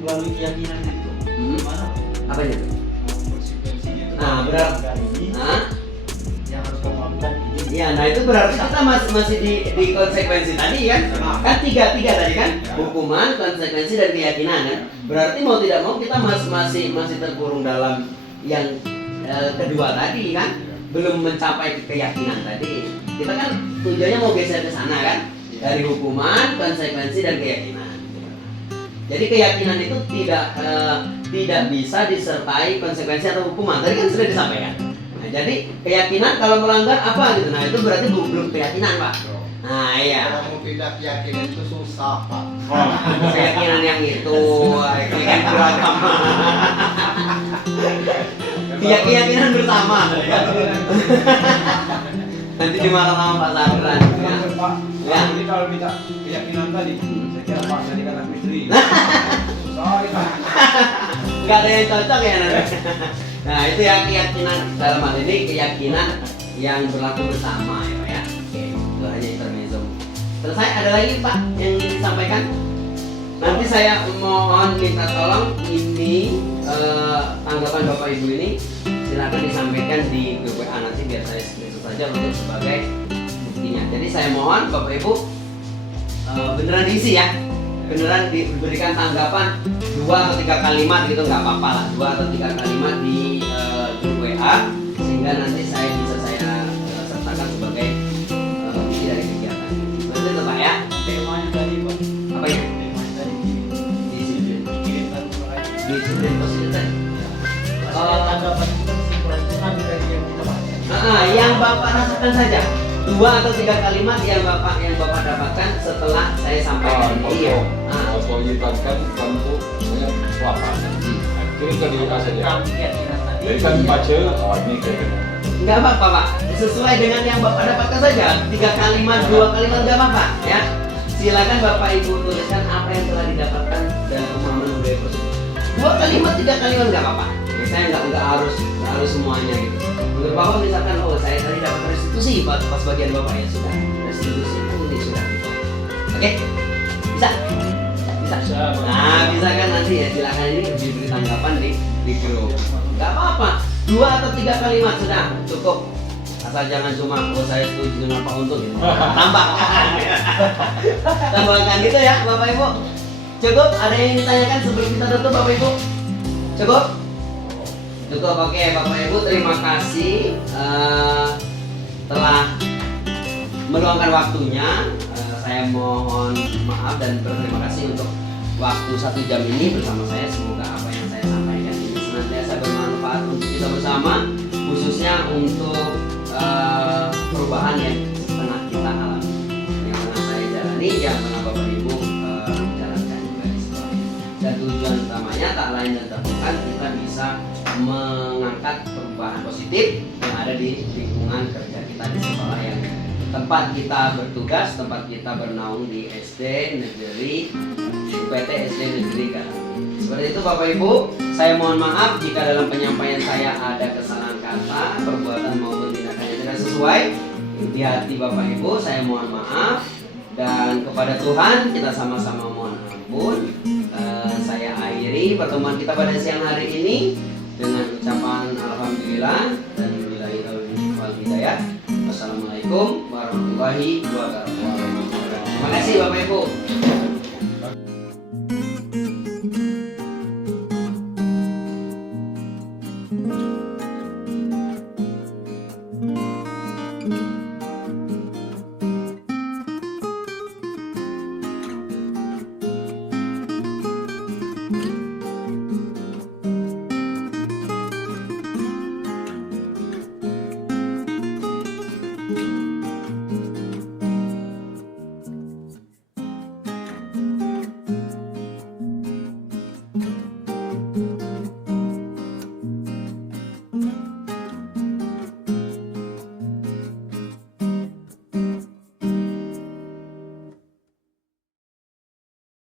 melalui keyakinan itu, gimana? Apa itu? Konsekuensinya itu. Nah, berarti. Kali ini Hah? yang harus kamu lakukan ini. Iya, nah itu berarti kita masih di konsekuensi tadi kan? Kan tiga tadi kan? Hukuman, konsekuensi dan keyakinan kan? Berarti mau tidak mau kita masih terkurung dalam yang kedua tadi kan? Belum mencapai keyakinan tadi. Kita kan tujuannya mau geser ke sana kan? Dari hukuman, konsekuensi dan keyakinan. Jadi keyakinan itu tidak bisa disertai konsekuensi atau hukuman. Tadi kan sudah disampaikan. Nah, jadi keyakinan kalau melanggar apa gitu. Nah, itu berarti belum keyakinan, Pak. Nah, iya. Kalau mau pindah keyakinan itu susah, Pak. Keyakinan yang itu keyakinan beragama. Keyakinan bersama. Nanti dimarah sama Pak Sandran. Ya. Pak, Ya. jadi kalau minta keyakinan tadi, saya kira Pak jadi kata istri. Susah itu. Nggak ada yang cocok ya nanti. Nah itu yang keyakinan dalam hal ini keyakinan yang berlaku bersama ya, Pak ya. Oke, itu hanya intermezzo. Selesai, ada lagi Pak yang disampaikan? Nanti saya mohon minta tolong ini tanggapan Bapak Ibu ini silakan disampaikan di grup WA nanti biar saya screenshot saja untuk sebagai buktinya. Jadi saya mohon Bapak Ibu beneran diisi ya. Beneran diberikan tanggapan 2 atau 3 kalimat gitu, nggak apa-apa lah, 2 atau 3 kalimat di grup WA sehingga nanti saya sertakan sebagai bukti dari kegiatan. Betul itu Pak ya? Temanya tadi Pak. Apa ya? Temanya tadi Bapak rasakan saja. 2 atau 3 kalimat yang Bapak dapatkan setelah saya sampaikan ini. Iya. Nah, Otoritaskan tentu banyak lapan. Itu tadi rasanya. Keyakinan tadi. Jadi kan baca, oh ini kayak nggak apa-apa Pak, sesuai dengan yang Bapak dapatkan saja. 3 kalimat, 2 kalimat nggak apa-apa ya. Silakan Bapak Ibu tuliskan apa yang telah didapatkan dalam pemahaman budaya positif. 2 kalimat, 3 kalimat nggak apa-apa. Ya, saya nggak harus semuanya gitu. Untuk Bapak misalkan, oh saya tadi dapat restitusi pas bagian Bapak ya sudah restitusi ini sudah. Oke, bisa? Bisa, Pak. Nah, bisa kan nanti ya silakan ini diberi tanggapan di grup. Nggak apa-apa. 2 atau 3 kalimat sudah cukup. Asal jangan cuma oh saya setuju dengan Pak Untung gitu. Tambahkan. Tambahkan gitu ya Bapak Ibu. Cukup? Ada yang ingin ditanyakan sebelum kita tutup Bapak Ibu? Cukup? Cukup. Oke Bapak Ibu, terima kasih telah meluangkan waktunya. Saya mohon maaf dan berterima kasih untuk waktu 1 jam ini bersama saya. Semoga apa yang saya sampaikan ini senantiasa bermanfaat untuk kita bersama, khususnya untuk perubahan yang pernah kita alami, yang pernah saya jalani, yang pernah Bapak Ibu jalankan juga di sekolah. Dan tujuan utamanya tak lain dan tak bukan kita bisa mengangkat perubahan positif yang ada di lingkungan kerja kita di sekolah yang tempat kita bertugas, tempat kita bernaung di SD Negeri UPT SD Negeri Karang. Seperti itu Bapak Ibu, saya mohon maaf jika dalam penyampaian saya ada kesalahan kata, perbuatan maupun tindakan yang tidak sesuai di hati Bapak Ibu. Saya mohon maaf dan kepada Tuhan kita sama-sama mohon ampun. Saya akhiri pertemuan kita pada siang hari ini dengan ucapan alhamdulillah dan billahi taufiq wal hidayah. Wassalamualaikum warahmatullahi wabarakatuh. Terima kasih Bapak Ibu.